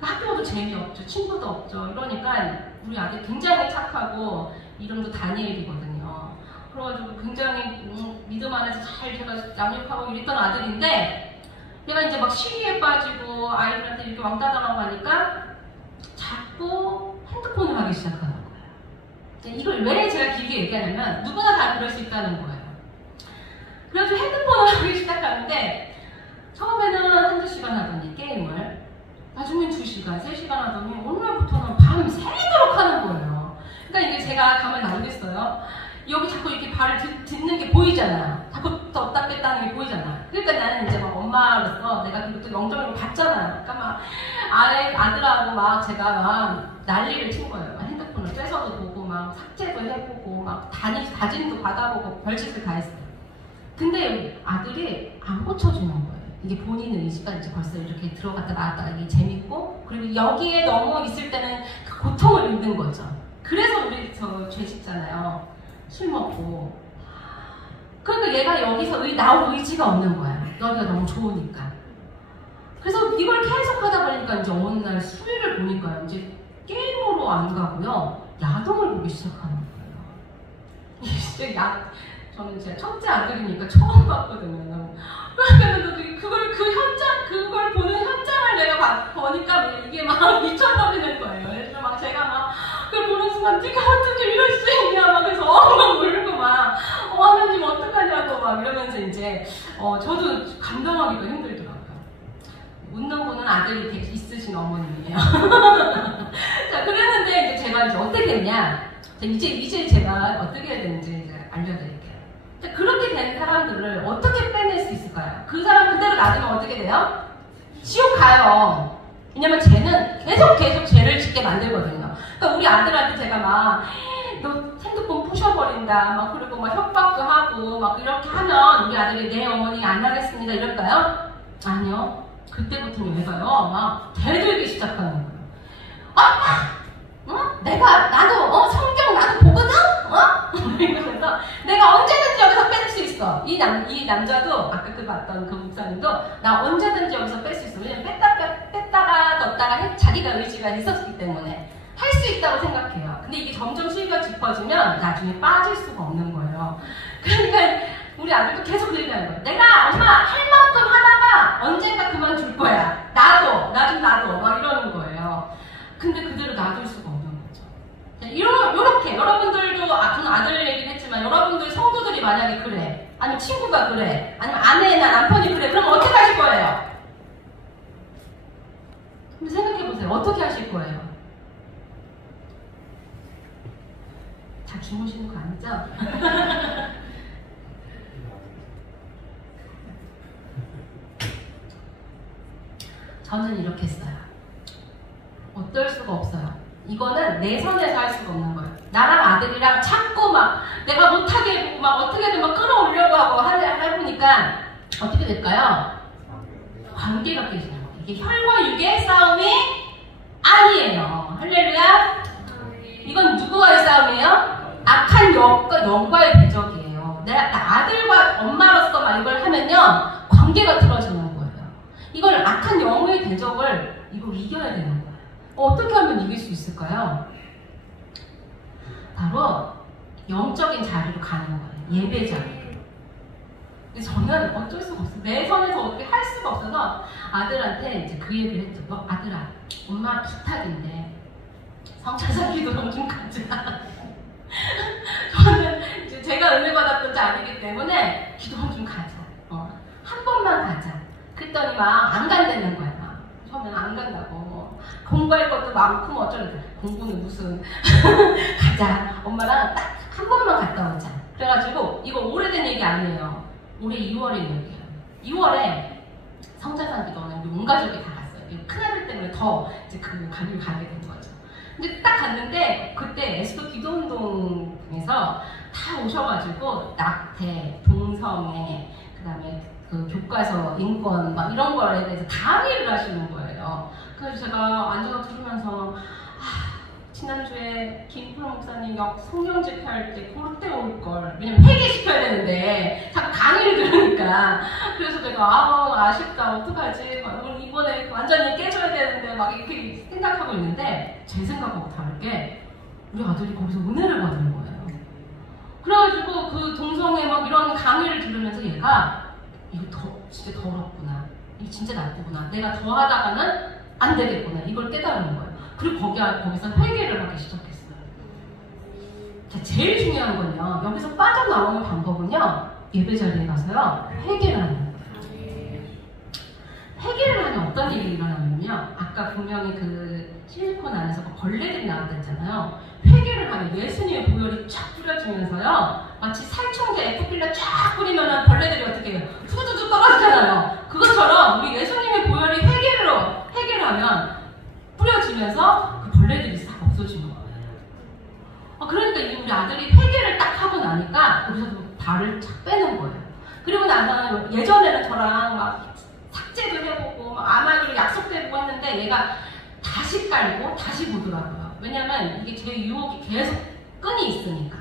학교도 재미없죠. 친구도 없죠. 이러니까 우리 아들 굉장히 착하고 이름도 다니엘이거든요. 그래가지고 굉장히 믿음 안에서 잘 제가 양육하고 이랬던 아들인데 얘가 이제 막 시기에 빠지고 아이들한테 이렇게 왕따 당하고 하니까 자꾸 핸드폰을 하기 시작하는 거예요. 이걸 왜 제가 길게 얘기하냐면 누구나 다 그럴 수 있다는 거예요. 그래서 핸드폰을 하기 시작하는데 처음에는 한두 시간 하더니 게임을 나중엔 2시간, 3시간 하더니 오늘부터는 밤 새도록 하는 거예요. 그러니까 이게 제가 가만히 안 됐어요. 여기 자꾸 이렇게 발을 딛는 게 보이잖아요. 자꾸 떴다 뺐다 하는 게 보이잖아요. 그러니까 나는 이제 막 엄마로서 내가 그것도 영적으로 봤잖아요. 그러니까 막 아들하고 막 제가 막 난리를 친 거예요. 막 핸드폰을 뺏어도 보고 막 삭제도 해보고 막 다짐도 받아보고 별짓을 다 했어요. 근데 아들이 안 고쳐주는 거예요. 이게 본인의 의지가 이제 벌써 이렇게 들어갔다 나왔다 이게 재밌고 그리고 여기에 너무 있을 때는 그 고통을 잊는 거죠. 그래서 우리 저 죄짓잖아요. 술 먹고. 그러니까 얘가 여기서 나올 의지가 없는 거야. 여기가 너무 좋으니까. 그래서 이걸 계속 하다 보니까 이제 어느 날 수위를 보니까 이제 게임으로 안 가고요. 야동을 보기 시작하는 거예요. 이제 저는 제 첫째 아들이니까 처음 봤거든요. 그러니까 그걸 보는 현장을 내가 보니까 이게 막 미쳐버리는 거예요. 그래서 막 제가 막 그걸 보는 순간 네가 어떻게 이럴 수 있냐 막 그래서 막 울고 막 하나님 어떡하냐고 막 이러면서 이제 저도 감당하기가 힘들더라고요. 웃는 분은 아들이 있으신 어머님이에요. 자, 그랬는데 이제 제가 이제 어떻게 했냐? 이제 제가 어떻게 해야 되는지 이제 알려드릴게요. 자, 그렇게 된 사람들을 어떻게 빼낼 수 있을까요? 그 사람 그대로 놔두면 어떻게 돼요? 지옥 가요. 왜냐면 쟤는 계속 죄를 짓게 만들거든요. 그러니까 우리 아들한테 제가 막 너 핸드폰 부셔버린다 막 그리고 막 협박도 하고 막 이렇게 하면 우리 아들이 네 어머니 안 하겠습니다 이럴까요? 아니요. 그때부터는 얘가요 막 대들기 시작하는 거예요. 나도 성경 나도 보거든? 이러면서 내가 언제든지 여기서 뺄 수 있어. 이 남자도 아까 봤던 그 목사님도 나 언제든지 여기서 뺄 수 있어. 왜냐면 뺐다가 넣었다가 자기가 의지가 있었기 때문에 할 수 있다고 생각해요. 근데 이게 점점 수위가 깊어지면 나중에 빠질 수가 없는 거예요. 그러니까 우리 아들도 계속 얘기하는 거예요. 내가 엄마 할 만큼 하다가 언젠가 그만둘 거야. 나도 막 이러는 거예요. 근데 그대로 놔둘 수가 없는 거죠. 이렇게 여러분들도 저는 아들 얘기를 했지만 여러분들 성도들이 만약에 그래, 아니면 친구가 그래, 아니면 아내나 남편이 그래, 그럼 어떻게 하실 거예요? 한번 생각해보세요. 어떻게 하실 거예요? 다 주무시는 거 아니죠? 저는 이렇게 했어요. 어떨 수가 없어요. 이거는 내 선에서 할 수가 없는 거예요. 나랑 아들이랑 자꾸 막 내가 못하게 해보고 막 어떻게든 막 끌어올려고 하고 해보니까 어떻게 될까요? 관계가 깨지는 거예요. 이게 혈과 육의 싸움이 아니에요. 할렐루야. 이건 누구와의 싸움이에요? 악한 영과의 대적이에요. 내 아들과 엄마로서 막 이걸 하면요 관계가 틀어지는 거예요. 이걸 악한 영의 대적을 이걸 이겨야 되는 거예요. 어떻게 하면 이길 수 있을까요? 바로 영적인 자리로 가는 거예요. 예배 자리. 저는 어쩔 수가 없어요. 내 선에서 어떻게 할 수가 없어서 아들한테 이제 그 얘기를 했죠. 너 아들아, 엄마 부탁인데 성찬상 기도를 좀 가자. 저는 이제 제가 은혜 받았던 자리이기 때문에 기도를 좀 가자. 한 번만 가자. 그랬더니 막 안 간다는 거야. 처음에는 안 간다고. 공부할 것도 많고 뭐 어쩌려고. 공부는 무슨. 가자. 엄마랑 딱 한 번만 갔다 오자. 그래가지고 이거 오래된 얘기 아니에요. 올해 2월에 얘기해요. 2월에 성찬상 기도는 우리 온 가족이 다 갔어요. 큰아들 때문에 더 이제 그 가게 된 거죠. 근데 딱 갔는데 그때 에스더 기도운동에서 다 오셔가지고 낙태, 동성애, 그 다음에 그 교과서, 인권 막 이런 거에 대해서 강의를 하시는 거예요. 그래서 제가 앉아서 들으면서 지난주에 김프로 목사님 성경 집회할 때 그때 올걸. 왜냐면 회개시켜야 되는데 자꾸 강의를 들으니까. 그래서 내가 아쉽다 어떡하지 이번에 완전히 깨져야 되는데 막 이렇게 생각하고 있는데 제 생각하고 다르게 우리 아들이 거기서 은혜를 받는 거예요. 그래가지고 그 동성애 막 이런 강의를 들으면서 얘가 이거 진짜 더럽구나, 이거 진짜 나쁘구나, 내가 더 하다가는 안 되겠구나, 이걸 깨달은 거예요. 그리고 거기서 회개를 하기 시작했어요. 자, 제일 중요한 건요, 여기서 빠져나오는 방법은요, 예배 자리에 가서요 회개를 하는 거예요. 회개를 하면 어떤 일이 일어나면요, 아까 분명히 그 실리콘 안에서 벌레들이 나왔다 했잖아요. 회개를 하면 예수님의 보혈이 쫙 뿌려지면서요, 마치 살충제 에프필러 쫙 뿌리면은 벌레들이 어떻게 해요? 후두두두 떨어지잖아요. 그것처럼 우리 예수님의 보혈이 회개를 하면 뿌려지면서 그 벌레들이 싹 없어지는 거예요. 그러니까 이제 우리 아들이 회개를 딱 하고 나니까 거기서 발을 착 빼는 거예요. 그리고 나서는 예전에는 저랑 막 삭제도 해보고 아마기로 약속도 해보고 했는데 얘가 다시 깔고 다시 보더라고요. 왜냐면 이게 제 유혹이 계속 끈이 있으니까.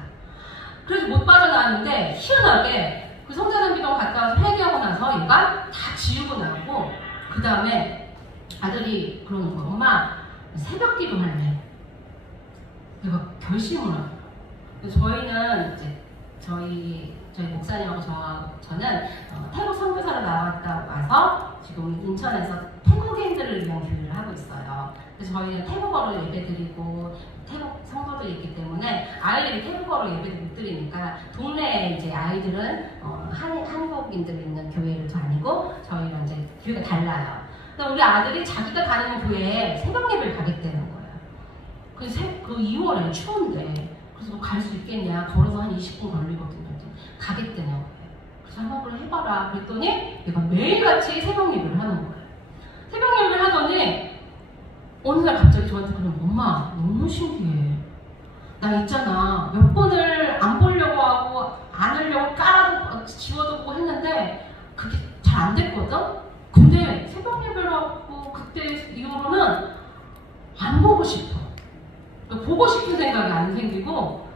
그래서 못 빠져나왔는데 희한하게 그 성찬상 기도 갔다 와서 회개하고 나서 얘가 다 지우고 나고 그 다음에 아들이 그러는 거야. 엄마, 새벽 기도 할래. 내가 결심을 하고. 저희는 이제 저희 목사님하고 저는 태국 선교사로 나왔다 와서 지금 인천에서 태국인들을 위한 교회를 하고 있어요. 그래서 저희는 태국어로 예배드리고 태국 성도들이 있기 때문에 아이들이 태국어로 예배를 못 드리니까 동네에 이제 아이들은 한국인들이 있는 교회를 다니고 저희는 이제 교회가 달라요. 그래서 우리 아들이 자기가 다니는 교회에 새벽 예배를 가겠다는 거예요. 그 2월에 추운데 그래서 갈 수 있겠냐? 걸어서 한 20분 걸리거든요. 가겠다냐고. 그래서 한번 그래 해봐라. 그랬더니 내가 매일같이 새벽 예배를 하는 거예요. 새벽 예배를 하더니 어느 날 갑자기 저한테 그러면 엄마 너무 신기해. 나 있잖아. 몇 번을 안 보려고 하고 안 하려고 깔아도 지워두고 했는데 그게 잘 안 됐거든? 근데 새벽 예배를 하고 그때 이후로는 안 보고 싶어. 보고 싶은 생각이 안 생기고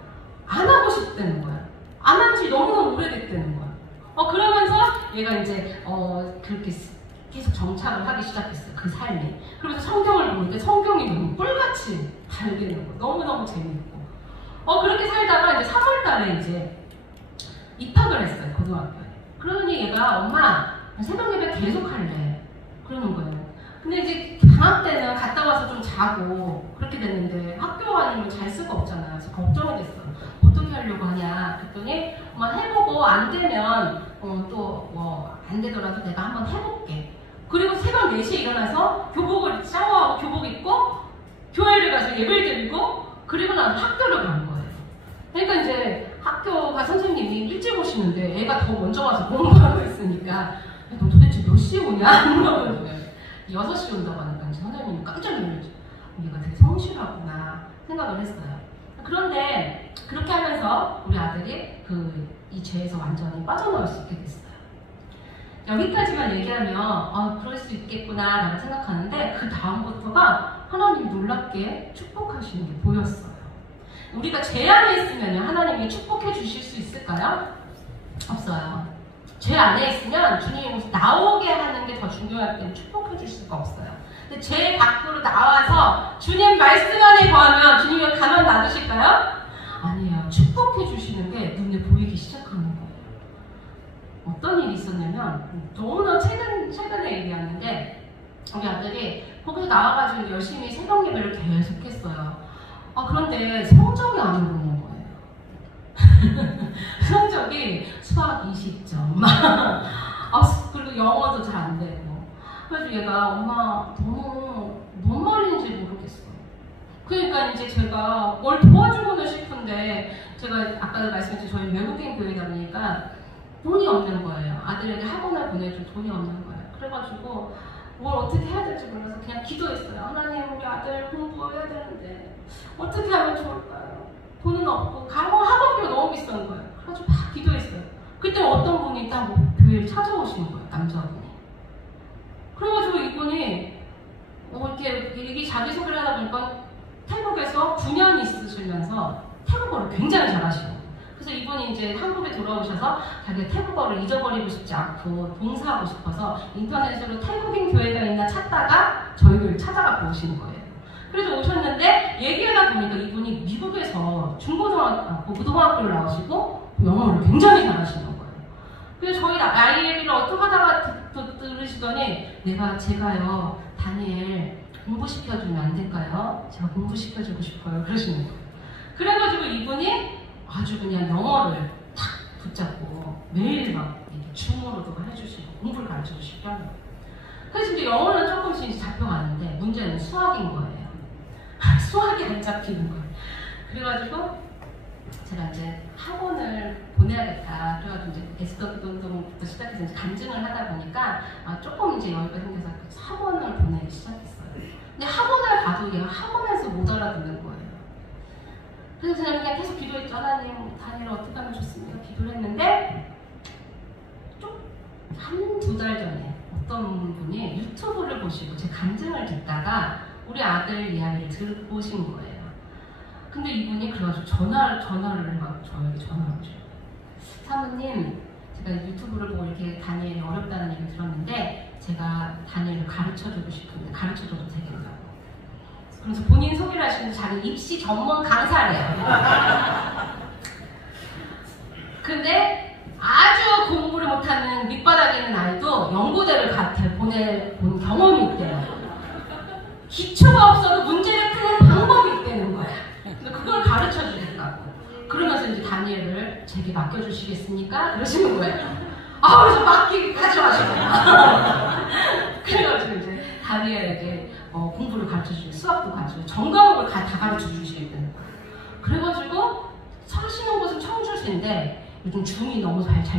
안 하고 싶다는 거야. 안 한 지 너무너무 오래됐다는 거야. 그러면서 얘가 이제 그렇게 계속 정착을 하기 시작했어요. 그 삶이. 그러면서 성경을 보니까 성경이 너무 꿀같이 달리는 거야. 너무너무 재밌고. 그렇게 살다가 이제 3월 달에 이제 입학을 했어요. 고등학교에. 그러더니 얘가 엄마 새벽 예배 계속 할래. 그러는 거예요. 근데 이제 방학 때는 갔다 와서 좀 자고 그렇게 됐는데 학교 아니면 잘 수가 없잖아요. 그래서 걱정이 됐어요. 어떻게 하려고 하냐 그랬더니 엄마 해보고 안 되면 또 뭐 안 되더라도 내가 한번 해볼게. 그리고 새벽 4시에 일어나서 교복을 샤워하고 교복 입고 교회를 가서 예배를 드리고 그리고 나서 학교를 간 거예요. 그러니까 이제 학교가 선생님이 일찍 오시는데 애가 더 먼저 와서 공부하고 있으니까 너 도대체 몇 시에 오냐? 물어보는 6시 온다고 하니까 선생님이 깜짝 놀랐죠. 얘가 되게 성실하구나 생각을 했어요. 그런데 그렇게 하면서 우리 아들이 이 죄에서 완전히 빠져나올 수 있게 됐어요. 여기까지만 얘기하면 그럴 수 있겠구나 라고 생각하는데 그 다음부터가 하나님이 놀랍게 축복하시는 게 보였어요. 우리가 죄 안에 있으면 하나님이 축복해 주실 수 있을까요? 없어요. 죄 안에 있으면 주님이 나오게 하는 게 더 중요하기 때문에 축복해 줄 수가 없어요. 근데 죄 밖으로 나와서 주님 말씀 안에 거하면 주님이 가만 놔두실까요? 아니에요. 축복해 주시는 게 눈에 보이기 시작하는 거예요. 어떤 일이 있었냐면 너무나 최근에 일이었는데 우리 아들이 거기서 나와가지고 열심히 새벽 예배를 계속 했어요. 그런데 성적이 안 오르는 거예요. 성적이 수학 20점 그리고 영어도 잘 안 되고. 그래서 얘가 엄마 너무 뭔 말인지 모르겠어. 그러니까 이제 제가 뭘 도와주고는 싶은데 제가 아까도 말씀드린 저희 외국인 교회다 보니까 돈이 없는 거예요. 아들에게 학원을 보내줄 돈이 없는 거예요. 그래가지고 뭘 어떻게 해야 될지 몰라서 그냥 기도했어요. 하나님 우리 아들 공부해야 되는데 어떻게 하면 좋을까요? 돈은 없고 학원비가 너무 비싼 거예요. 그래가지고 막 기도했어요. 그때 어떤 분이 딱 교회를 찾아오신 거예요. 남자분이. 그래가지고 이분이 이렇게 얘기 자기소개를 하다 보니까 태국에서 9년 있으시면서 태국어를 굉장히 잘하시고 그래서 이분이 이제 한국에 돌아오셔서 자기가 태국어를 잊어버리고 싶지 않고 봉사하고 싶어서 인터넷으로 태국인 교회가 있나 찾다가 저희 교회를 찾아가고 오신 거예요. 그래서 오셨는데 얘기하다 보니까 이분이 미국에서 고등학교를 나오시고 영어를 굉장히 잘하시는 거예요. 그래서 저희 아이 얘기를 어떻게 하다가 들으시더니 제가요 다니엘 공부시켜주면 안 될까요? 제가 공부시켜주고 싶어요. 그러시는 거예요. 그래가지고 이분이 아주 그냥 영어를 탁 붙잡고 매일 막 줌으로도 해주시고 공부를 가르쳐주시고 하는 거예요. 그래서 이제 영어는 조금씩 잡혀가는데 문제는 수학인 거예요. 수학이 안 잡히는 거예요. 그래가지고 제가 이제 학원을 보내야겠다. 그래가지고 이제 에스더운동부터 시작해서 이제 간증을 하다 보니까 조금 이제 여유가 생겨서 학원을 보내기 시작했어요. 근데 학원을 가도 얘가 학원에서 못 알아듣는 거예요. 그래서 제가 그냥 계속 기도했죠. 하나님, 다니엘 어떻게 하면 좋습니까? 기도를 했는데 좀 한두 달 전에 어떤 분이 유튜브를 보시고 제 간증을 듣다가 우리 아들 이야기를 들어보신 거예요. 근데 이분이 그래가지고 전화를 막 저에게 전화를 하셔요. 사모님, 제가 유튜브를 보고 이렇게 다니엘이 어렵다는 얘기를 들었는데 제가 다니엘을 가르쳐주고 싶은데 가르쳐줘도 되겠냐고. 그래서 본인 소개를 하시면서 자기 입시 전문 강사래요. 근데 아주 공부를 못하는 밑바닥에 있는 아이도 연구대를 보내본 경험이 있대요. 기초가 없어도 문제를 푸는 방법이 있다는 거야. 근데 그걸 가르쳐 주겠다고. 그러면서 이제 다니엘을 제게 맡겨주시겠습니까? 그러시는 거예요. 그래서 하지 마시고. 그래가지고 이제 다니엘에게 공부를 가르쳐 주시고 수학도 가르쳐 전 과목을 다 가르쳐 주시겠다는 거예요. 그래가지고 사시는 곳은 청주시인데 요즘 줌이 너무 잘 돼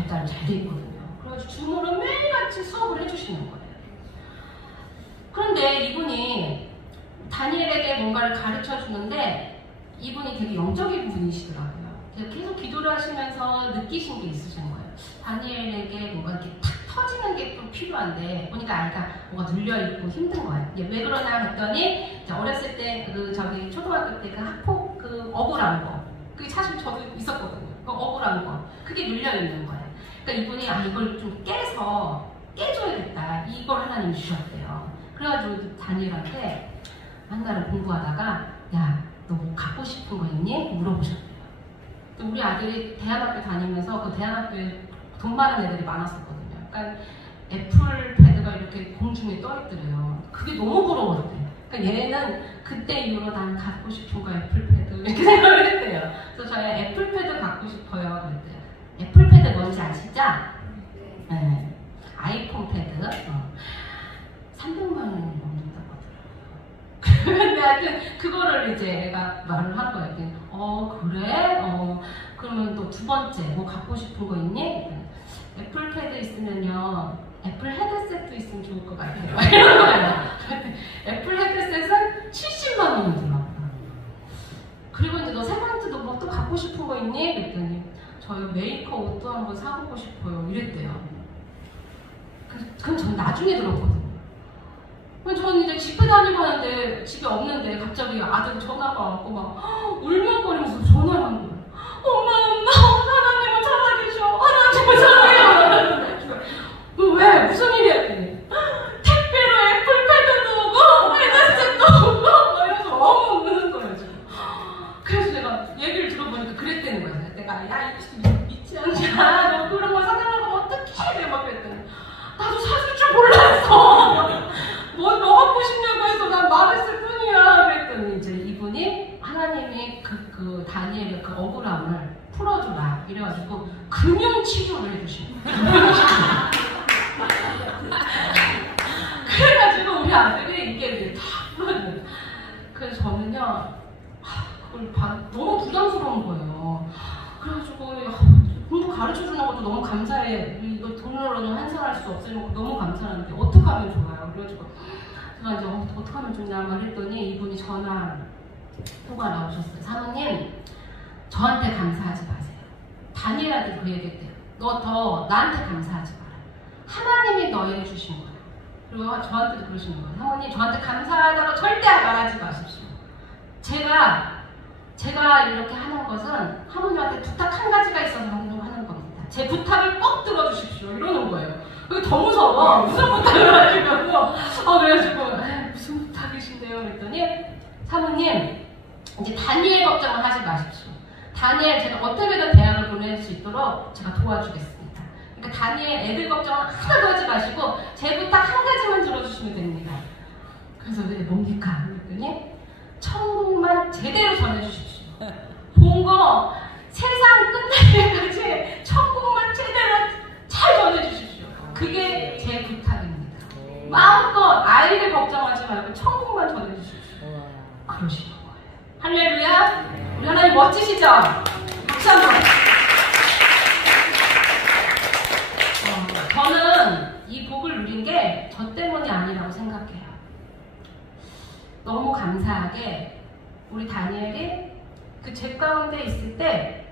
있거든요. 그래가지고 줌으로 매일같이 수업을 해주시는 거예요. 그런데 이분이 다니엘에게 뭔가를 가르쳐 주는데 이분이 되게 영적인 분이시더라고요. 계속 기도를 하시면서 느끼신 게 있으신 거예요. 다니엘에게 뭔가 이렇게 탁 터지는 게 좀 필요한데 보니까 아이가 뭔가 눌려있고 힘든 거예요. 왜 그러나 했더니 어렸을 때 초등학교 때 그 학폭 억울한 거 그게 사실 저도 있었거든요. 그 억울한 거 그게 눌려있는 거예요. 그러니까 이분이 이걸 좀 깨줘야겠다. 이걸 하나님 주셨대요. 그래가지고 다니엘한테 한 날은 공부하다가 야, 너 뭐 갖고 싶은 거 있니? 물어보셨대요. 우리 아들이 대안학교 다니면서 그 대안학교에 돈 많은 애들이 많았었거든요. 그러니까 애플패드가 이렇게 공중에 떠있더래요. 그게 너무 부러웠대. 그러니까 얘는 그때 이후로 난 갖고 싶은 거 애플패드 이렇게 생각을 했대요. 그래서 저희 애플패드 갖고 싶어요 그랬대요. 애플패드 뭔지 아시죠? 네. 아이폰 패드 300만 원이 넘는다고 하더라고요. 근데 하여튼 그거를 이제 애가 말을 한 거예요. 그래? 그러면 또 두 번째 뭐 갖고 싶은 거 있니? 애플 패드 있으면요 애플 헤드셋도 있으면 좋을 것 같아요. 이런 거예요. 애플 헤드셋은 70만 원이더라고요. 그리고 이제 너 세 번째 너 뭐 또 갖고 싶은 거 있니? 그랬더니 저희 메이커 옷도 한번 사보고 싶어요. 이랬대요. 그럼 전 나중에 들었거든요. 저는 이제 집에 다니고 하는데 집에 없는데 갑자기 아들 전화가 왔고 막 울먹거리면서 전화를 한 거예요. 엄마 하나님을 찾아계셔. 하나님을 찾아계셔. 왜? 무슨 일이야? 택배로 애플패드도 오고 헤드셋도 오고 이러면서 너무 우는 거예요 지금. 그래서 제가 얘기를 들어보니까 그랬다는 거예요. 내가 야 믿지 않냐? 너 그런 걸 사달라고 하면 어떡해? 내가 막 그랬더니 나도 사줄 줄 몰랐어. 뭐 갖고 싶냐고 해서 난 말했을 뿐이야. 그랬더니 이제 이분이 하나님이 그 다니엘의 그 억울함을 풀어주라 이래가지고 금융 치료를 해주신 거예요. 그래가지고 우리 아들이 이게 다 풀어줘요. 그래서 저는요 그걸 너무 부담스러운 거예요. 그래가지고 공부 가르쳐주는 것도 너무 감사해. 이거 돈으로는 환산할 수 없으니까 너무 감사한데 어떻게 하면 좋아요? 그래가지고 제가 이제 어떻게 하면 좋냐 말했더니 이분이 통화 나오셨어요. 사모님 저한테 감사하지 마세요. 다니엘한테 그 얘기했대요. 너 나한테 감사하지 마라. 하나님이 너에게 주신 거야. 그리고 저한테도 그러시는 거예요. 사모님 저한테 감사하다고 절대 말하지 마십시오. 제가 이렇게 하는 것은 하모님한테 부탁 한 가지가 있어서 하는 겁니다. 제 부탁을 꼭 들어주십시오. 이러는 거예요. 그게 더 무서워. 무슨 부탁을 하시냐고. 그래가지고 무슨 부탁이신데요? 그랬더니 사모님 이제 다니엘 걱정을 하지 마십시오. 다니엘 제가 어떻게든 대학을 보낼 수 있도록 제가 도와주겠습니다. 그러니까 다니엘 애들 걱정은 하나도 하지 마시고 제 부탁 한 가지만 들어주시면 됩니다. 그래서 왜 뭡니까? 그랬더니 천국만 제대로 전해주십시오. 본 거 세상 끝날 때까지 천국만 제대로 잘 전해주십시오. 그게 제 부탁입니다. 마음껏 아이들 걱정하지 말고 천국만 전해주십시오. 그러시는 거예요. 할렐루야. 우리 하나님 멋지시죠? 박수 한번. 저는 이 복을 누린 게 저 때문이 아니라고 생각해요. 너무 감사하게 우리 다니엘이 그 제 가운데 있을 때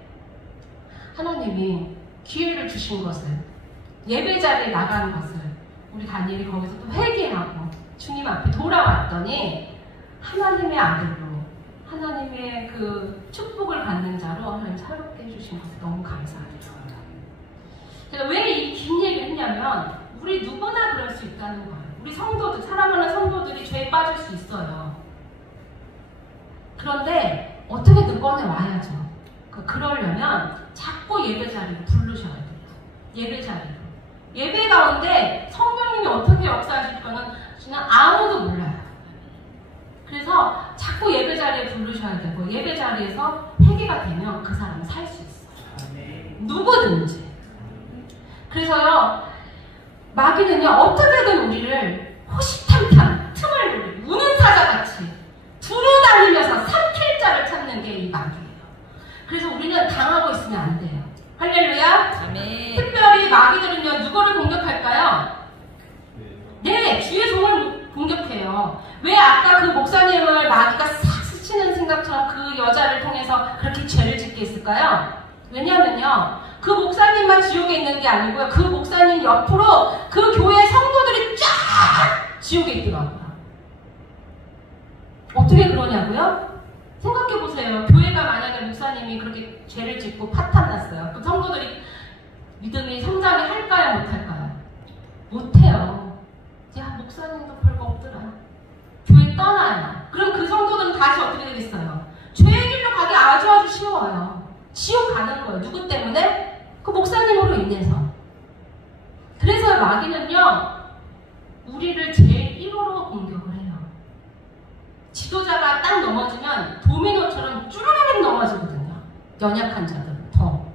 하나님이 기회를 주신 것을 예배 자리에 나가는 것을 우리 다니엘이 거기서 또 회개하고 주님 앞에 돌아왔더니 하나님의 아들로 하나님의 그 축복을 받는 자로 하나님 새롭게 해주신 것을 너무 감사합니다. 제가 왜 이 긴 얘기를 했냐면 우리 누구나 그럴 수 있다는 거예요. 우리 성도들, 사랑하는 성도들이 죄에 빠질 수 있어요. 그런데 어떻게든 꺼내와야죠. 그러려면 자꾸 예배 자리로 부르셔야 돼요. 예배 자리로. 예배 가운데 성령님이 어떻게 역사하실 거는 아무도 몰라요. 그래서 자꾸 예배 자리에 부르셔야 되고, 예배 자리에서 회개가 되면 그 사람은 살 수 있어요. 누구든지. 그래서요, 마귀는요, 어떻게든 우리를 호시탐탐 틈을 우는 사자같이 두루다니면서 삼킬 자를 찾는 게 이 마귀예요. 그래서 우리는 당하고 있으면 안 돼요. 할렐루야. 아멘. 특별히 마귀들은요, 누구를 공격할까요? 네, 주의 종을 공격해요. 왜 아까 그 목사님을 마귀가 싹 스치는 생각처럼 그 여자를 통해서 그렇게 죄를 짓게 했을까요? 왜냐면요, 그 목사님만 지옥에 있는 게 아니고요, 그 목사님 옆으로 그 교회 성도들이 쫙 지옥에 있더라고요. 어떻게 그러냐고요? 생각해보세요. 교회가 만약에 목사님이 그렇게 죄를 짓고 파탄났어요. 그 성도들이 믿음이 성장이 할까요? 못할까요? 못해요. 야, 목사님도 별거 없더라. 교회 떠나요. 그럼 그 성도들은 다시 어떻게 되겠어요? 죄의 길로 가기 아주 쉬워요. 지옥 가는 거예요. 누구 때문에? 그 목사님으로 인해서. 그래서 마귀는요, 우리를 제일 1호로 공격을 해요. 지도자가 딱 넘어지면 도미노처럼 쭈르륵 넘어지거든요. 연약한 자들은 더.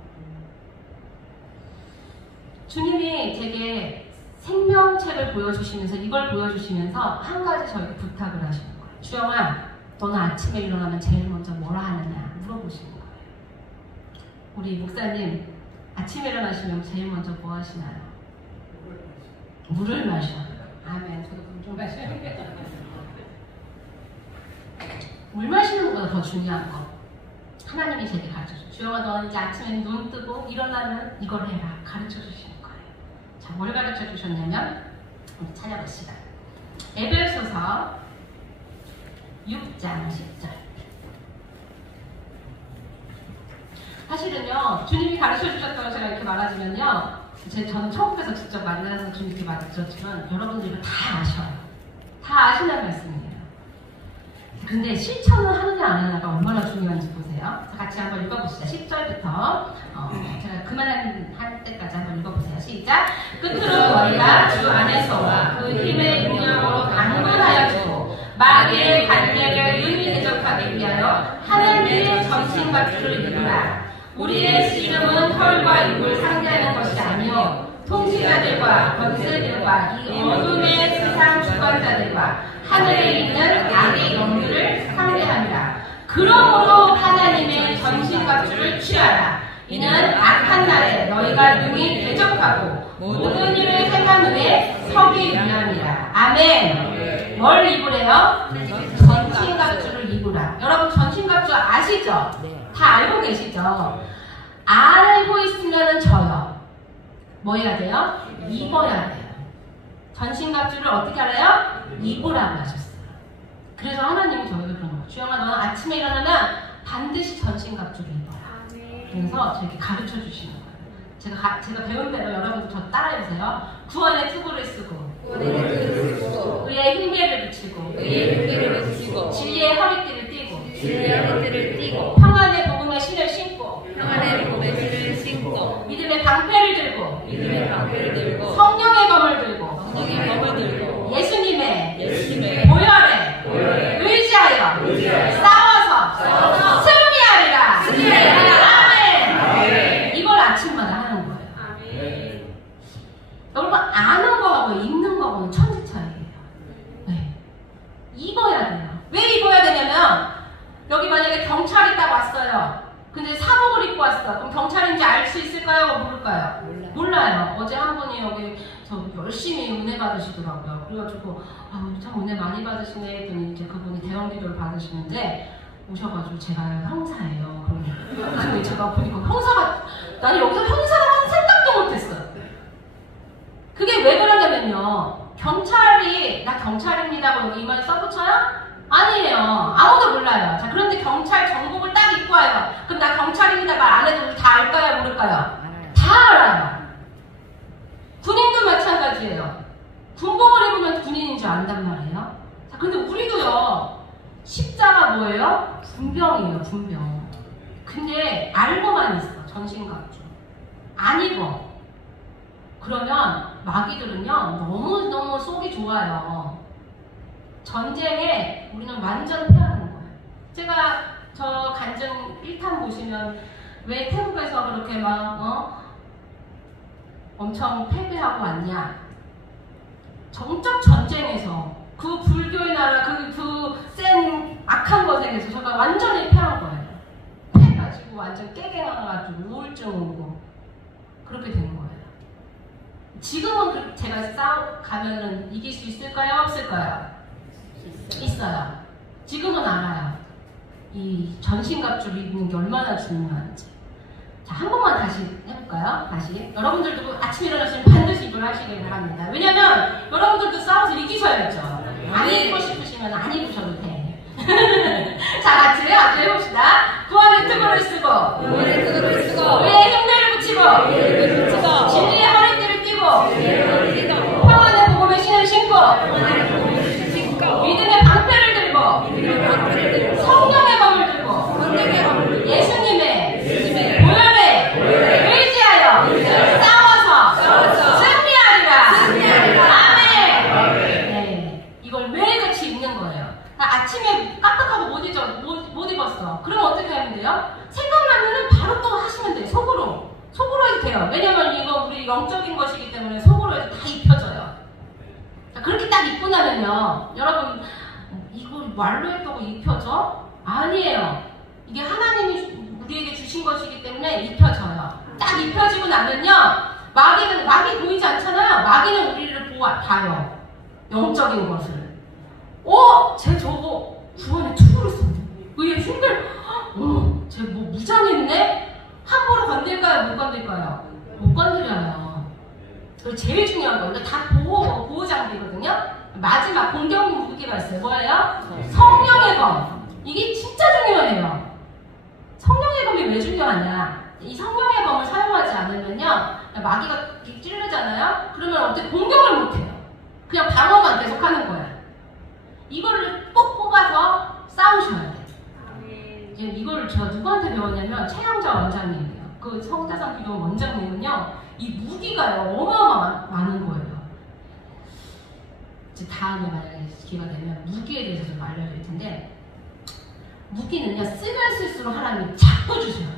주님이 제게 생명책을 보여주시면서, 이걸 보여주시면서 한 가지 저에게 부탁을 하시는 거예요. 주영아, 너는 아침에 일어나면 제일 먼저 뭐라 하느냐 물어보시는 거예요. 우리 목사님, 아침에 일어나시면 제일 먼저 뭐 하시나요? 물을 마셔요. 아멘. 저도 물 좀 마셔야겠다. 물 마시는 것보다 더 중요한 거, 하나님이 제게 가르쳐주세요. 주영아, 너는 이제 아침에 눈 뜨고 일어나면 이걸 해라. 가르쳐주시는 거예요. 자, 뭘 가르쳐주셨냐면, 찾아봅시다. 에베소서 6장 10절. 사실은요, 주님이 가르쳐주셨다고 제가 이렇게 말하자면요, 저는 천국에서 직접 만나서 주님께 말씀드렸지만 여러분들이 다 아셔요. 다 아시는 말씀이에요. 근데 실천을 하느냐 안 하느냐가 얼마나 중요한지 보세요. 자, 같이 한번 읽어보시죠. 10절부터 제가 그만할 때까지 한번 읽어보세요. 시작. 끝으로 너희가 주 안에서와 그 힘의 능력으로 강건하여지고 마귀의 관계를 능히 대적하기 위하여 하나님의 전신갑주를 입으라. 우리의 씨름은 혈과 육을 상대하는 것이 아니요 통치자들과 권세들과 이 어둠의 세상 주관자들과 하늘에 있는 악의 영들을 상대합니다. 그러므로 하나님의 전신갑주를 취하라. 이는 악한 날에 너희가 능히 대적하고 모든 일을 행한 후에 서기 위함이라. 아멘. 뭘 입으래요? 전신갑주를 입으라. 여러분 전신갑주 아시죠? 다 알고 계시죠? 알고 있으면 져요. 뭐 해야 돼요? 입어야 돼요. 전신갑주를 어떻게 알아요? 입으라고 하셨어요. 그래서 하나님이 저에게 그런 거예요. 주영아, 너는 아침에 일어나면 반드시 전신갑주를 입어라. 그래서 저에게 가르쳐 주시는 거예요. 제가 배운 대로 여러분도 저 따라해보세요. 구원의 투구를 쓰고 의의 흰개를 붙이고 진리의 허리띠를 띠고 평안의 복음의 신을 신고 믿음의 방패를 들고 성령의 검을 들고 예수님의 보혈에 의지하여 싸워서 승리하리라. 아멘. 이걸 아침마다 하는 거예요. 여러분, 아는 거하고 입는 거하고는 천지 차이예요. 네. 입어야 돼요. 왜 입어야 되냐면, 여기 만약에 경찰이 딱 왔어요. 근데 사복을 입고 왔어. 그럼 경찰인지 알 수 있을까요? 모를까요? 몰라요. 어제 한 분이 여기 열심히 은혜 받으시더라고요. 그래가지고 참 은혜 많이 받으시네 했더니 이제 그분이 대형 기도를 받으시는데 오셔가지고 제가 형사예요. 근데 제가 보니까 형사가, 나는 여기서 형사라는 생각도 못했어요. 그게 왜 그러냐면요, 경찰이 나 경찰입니다고 여기 이마에 써붙여요? 아니에요. 아무도 몰라요. 자, 그런데 경찰 정복을 딱 입고 와요. 그럼 나 경찰입니다 말 안 해도 우리 다 알까요? 모를까요? 다 알아요. 군인도 마찬가지. 마찬가지예요. 군복을 입으면 군인인 줄 안단 말이에요. 자, 근데 우리도요, 십자가 뭐예요? 군병이에요, 군병. 근데 알고만 있어, 전신갑주. 안 입어. 그러면 마귀들은요, 너무너무 속이 좋아요. 전쟁에 우리는 완전 패하는 거예요. 제가 저 간증 1탄 보시면 왜 태국에서 그렇게 막 엄청 패배하고 왔냐? 정적 전쟁에서 그 불교의 나라 그 센 악한 것에서 제가 완전히 패한 거예요. 패가지고 완전 깨갱해가지고 우울증 오고 그렇게 된 거예요. 지금은 제가 가면은 이길 수 있을까요? 없을까요? 있어요. 지금은 알아요. 이 전신갑주를 입는 게 얼마나 중요한지. 자, 한 번만 다시 해볼까요? 다시. 여러분들도 아침에 일어나시면 반드시 이걸 하시길 바랍니다. 왜냐면 여러분들도 싸워서 이기셔야죠. 안 입고 싶으시면 안 입으셔도 돼. 자, 같이 해봅시다. 구원의 투구를 쓰고 의의 흉내를 붙이고 진리의 허리띠를 띠고 평안의 복음의 신을 신고 믿음의 방패를 들고 성령의 검을 들고 예수님의 보혈에 의지하여 싸워서 승리하리라. 아멘. 네, 이걸 매일같이 읽는 거예요. 아침에 깜빡하고 못 입었어. 그럼 어떻게 하면 돼요? 생각나면은 바로 또 하시면 돼요. 속으로 해도 돼요. 왜냐면 이거 우리 영적인 것이기 때문에 속으로 해서 다 입혀져요. 자, 그렇게 딱 입고 나면요, 여러분, 이거 말로 했다고 입혀져? 아니에요. 이게 하나님이 우리에게 주신 것이기 때문에 입혀져요. 딱 입혀지고 나면요, 마귀 보이지 않잖아요. 마귀는 우리를 봐요. 영적인 것을. 쟤 저거 구원의 투구를 썼네. 의의 흉들, 쟤 뭐 무장했네? 함부로 건들까요? 못 건들까요? 못 건드려요. 그리고 제일 중요한 거, 이거 다 보호 장비거든요? 마지막 공격 무기가 있어요. 뭐예요? 성령의 검. 이게 진짜 중요해요. 성령의 검이 왜 중요하냐? 이 성령의 검을 사용하지 않으면요, 마귀가 찌르잖아요? 그러면 어떻게 공격을 못해요. 그냥 방어만 계속 하는 거예요. 이거를 꼭 뽑아서 싸우셔야 돼요. 이걸 제가 누구한테 배웠냐면 최영자 원장님이에요. 그 성자상 기도 원장님은요, 이 무기가요 어마어마한 거예요. 이제 다음에 만약에 기회가 되면 무기에 대해서 좀 알려드릴 텐데, 무기는요 쓰면 쓸수록 하나님이 자꾸 주셔요.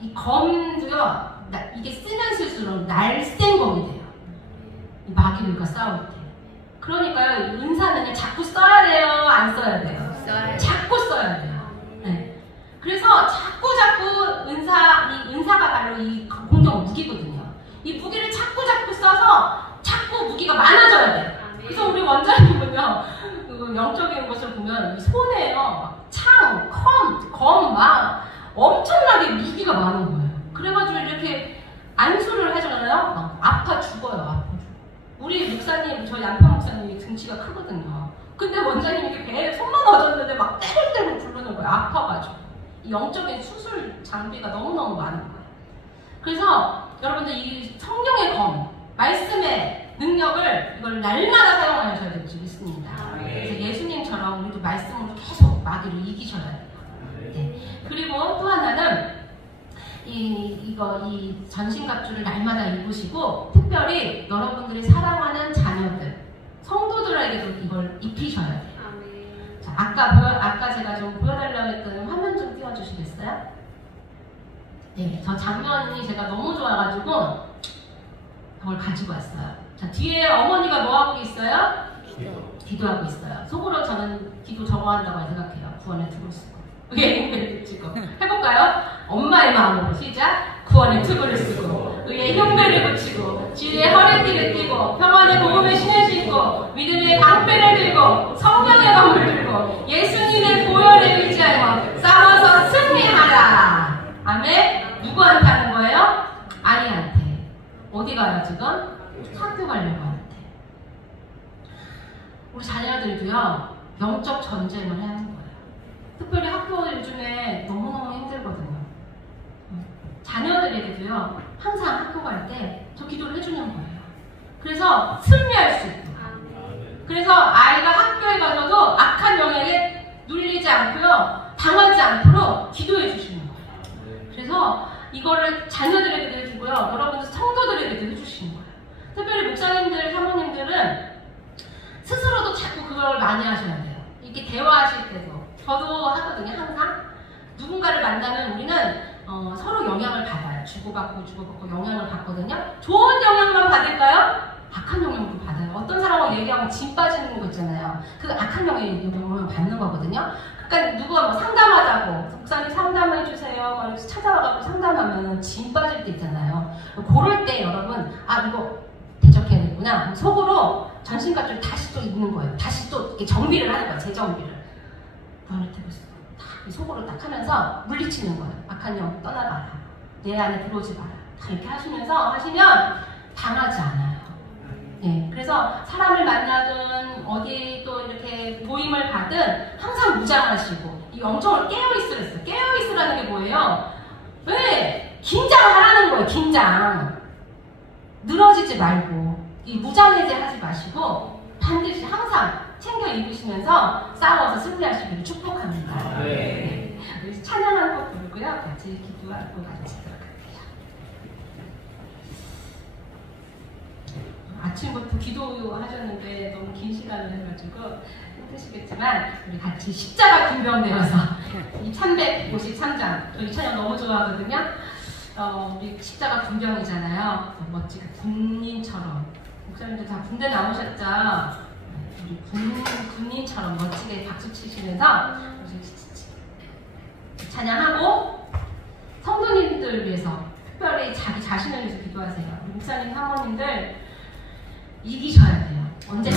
이 검도요, 이게 쓰면 쓸수록 날쌘검이 돼요. 이 마귀들과 싸울 때. 그러니까요, 은사는요 자꾸 써야 돼요, 안 써야 돼요? 자꾸 써야 돼요. 네. 그래서 자꾸 이 은사가 바로 이 공격 무기거든요. 이 무기를 자꾸 써서 자꾸 무기가 많아져야 돼요. 그래서 우리 원장님은요, 그 영적인 것을 보면 이 손에요, 창, 검 막 엄청나게 무기가 많은 거예요. 그래가지고 이렇게 안수를 하잖아요. 막 아파 죽어요. 우리 목사님, 저희 양평 목사님이 등치가 크거든요. 근데 원장님이 이렇게 배에 손만 얹었는데 막 떼굴떼굴 부르는 거예요. 아파가지고. 이 영적인 수술 장비가 너무너무 많은 거예요. 그래서 여러분들 이 성령의 검, 말씀의 능력을 이걸 날마다 사용하셔야 될 줄 믿습니다. 그래서 예수님처럼 우리도 말씀으로 계속 마귀를 이기셔야 돼요. 네. 그리고 또 하나는 이 전신갑주를 날마다 입으시고, 특별히 여러분들이 사랑하는 자녀들, 성도들에게도 이걸 입히셔야 돼요. 자, 아까 제가 좀 보여달라고 했던 화면 좀 띄워주시겠어요? 네, 저 장면이 제가 너무 좋아가지고 그걸 가지고 왔어요. 자, 뒤에 어머니가 뭐 하고 있어요? 기도하고 있어요. 속으로 저는 기도 저거 한다고 생각해요. 구원의 투구를 쓰고. 의의 흉배를 붙이고. 해볼까요? 엄마의 마음으로 시작. 구원의 투구를 쓰고 의의 흉배를 붙이고 진리의 허리띠를 띠고 평안의 복음의 신을 신고 믿음의 방패를 들고 성령의 검을 들고 예수님의 보혈에 의지하여 싸워서 승리하라. 아멘. 누구한테 하는 거예요? 아이한테. 어디 가요 지금? 학교 가려고 하는데. 우리 자녀들도요, 영적 전쟁을 해야 하는 거예요. 특별히 학교 요즘에 너무너무 힘들거든요. 자녀들에게도요, 항상 학교 갈 때 저 기도를 해주는 거예요. 그래서 승리할 수 있고. 그래서 아이가 학교에 가서도 악한 영향에 눌리지 않고요. 당하지 않도록 기도해 주시는 거예요. 그래서 이거를 자녀들에게도 해주고요. 여러분들 성도들에게도 해주시는 거예요. 특별히 목사님들, 사모님들은 스스로도 자꾸 그걸 많이 하셔야 돼요. 이렇게 대화하실 때도. 저도 하거든요. 항상. 누군가를 만나면 우리는 서로 영향을 받아요. 주고받고 영향을 받거든요. 좋은 영향만 받을까요? 악한 영향도 받아요. 어떤 사람하고 얘기하면 진 빠지는 거 있잖아요. 그 악한 영향을 받는 거거든요. 그러니까 누가 뭐 상담하자고 목사님 상담해주세요 막 이렇게 찾아와가지고 상담하면 진 빠질 때 있잖아요. 그럴 때 여러분 이거 대적해야겠구나 속으로 전신갑주를 다시 또 입는 거예요. 다시 또 이렇게 정비를 하는 거예요. 재정비를 눈을 뜨고 딱 속으로 딱 하면서 물리치는 거예요. 악한 영 떠나가라. 내 안에 들어오지 마라. 다 이렇게 하시면 당하지 않아요. 예, 그래서 사람을 만나든 어디 또 이렇게 모임을 가든 항상 무장하시고 이 영적으로 깨어있으랬어요. 깨어있으라는 게 뭐예요? 왜? 긴장하라는 거예요. 긴장. 늘어지지 말고 이 무장해제하지 마시고 반드시 항상 챙겨 입으시면서 싸워서 승리하시기를 축복합니다. 네. 네. 찬양 한 곡 부르고요. 같이 기도하고 같이 아침부터 기도하셨는데 너무 긴 시간을 해가지고 힘드시겠지만 우리 같이 십자가 군병되어서 이 353장 저희 찬양 너무 좋아하거든요. 우리 십자가 군병이잖아요. 멋지게 군인처럼 목사님들 다 군대 나오셨죠? 우리 군인처럼 멋지게 박수 치시면서 찬양하고 성도님들 위해서 특별히 자기 자신을 위해서 기도하세요. 목사님, 사모님들 이기셔야 돼요. 언제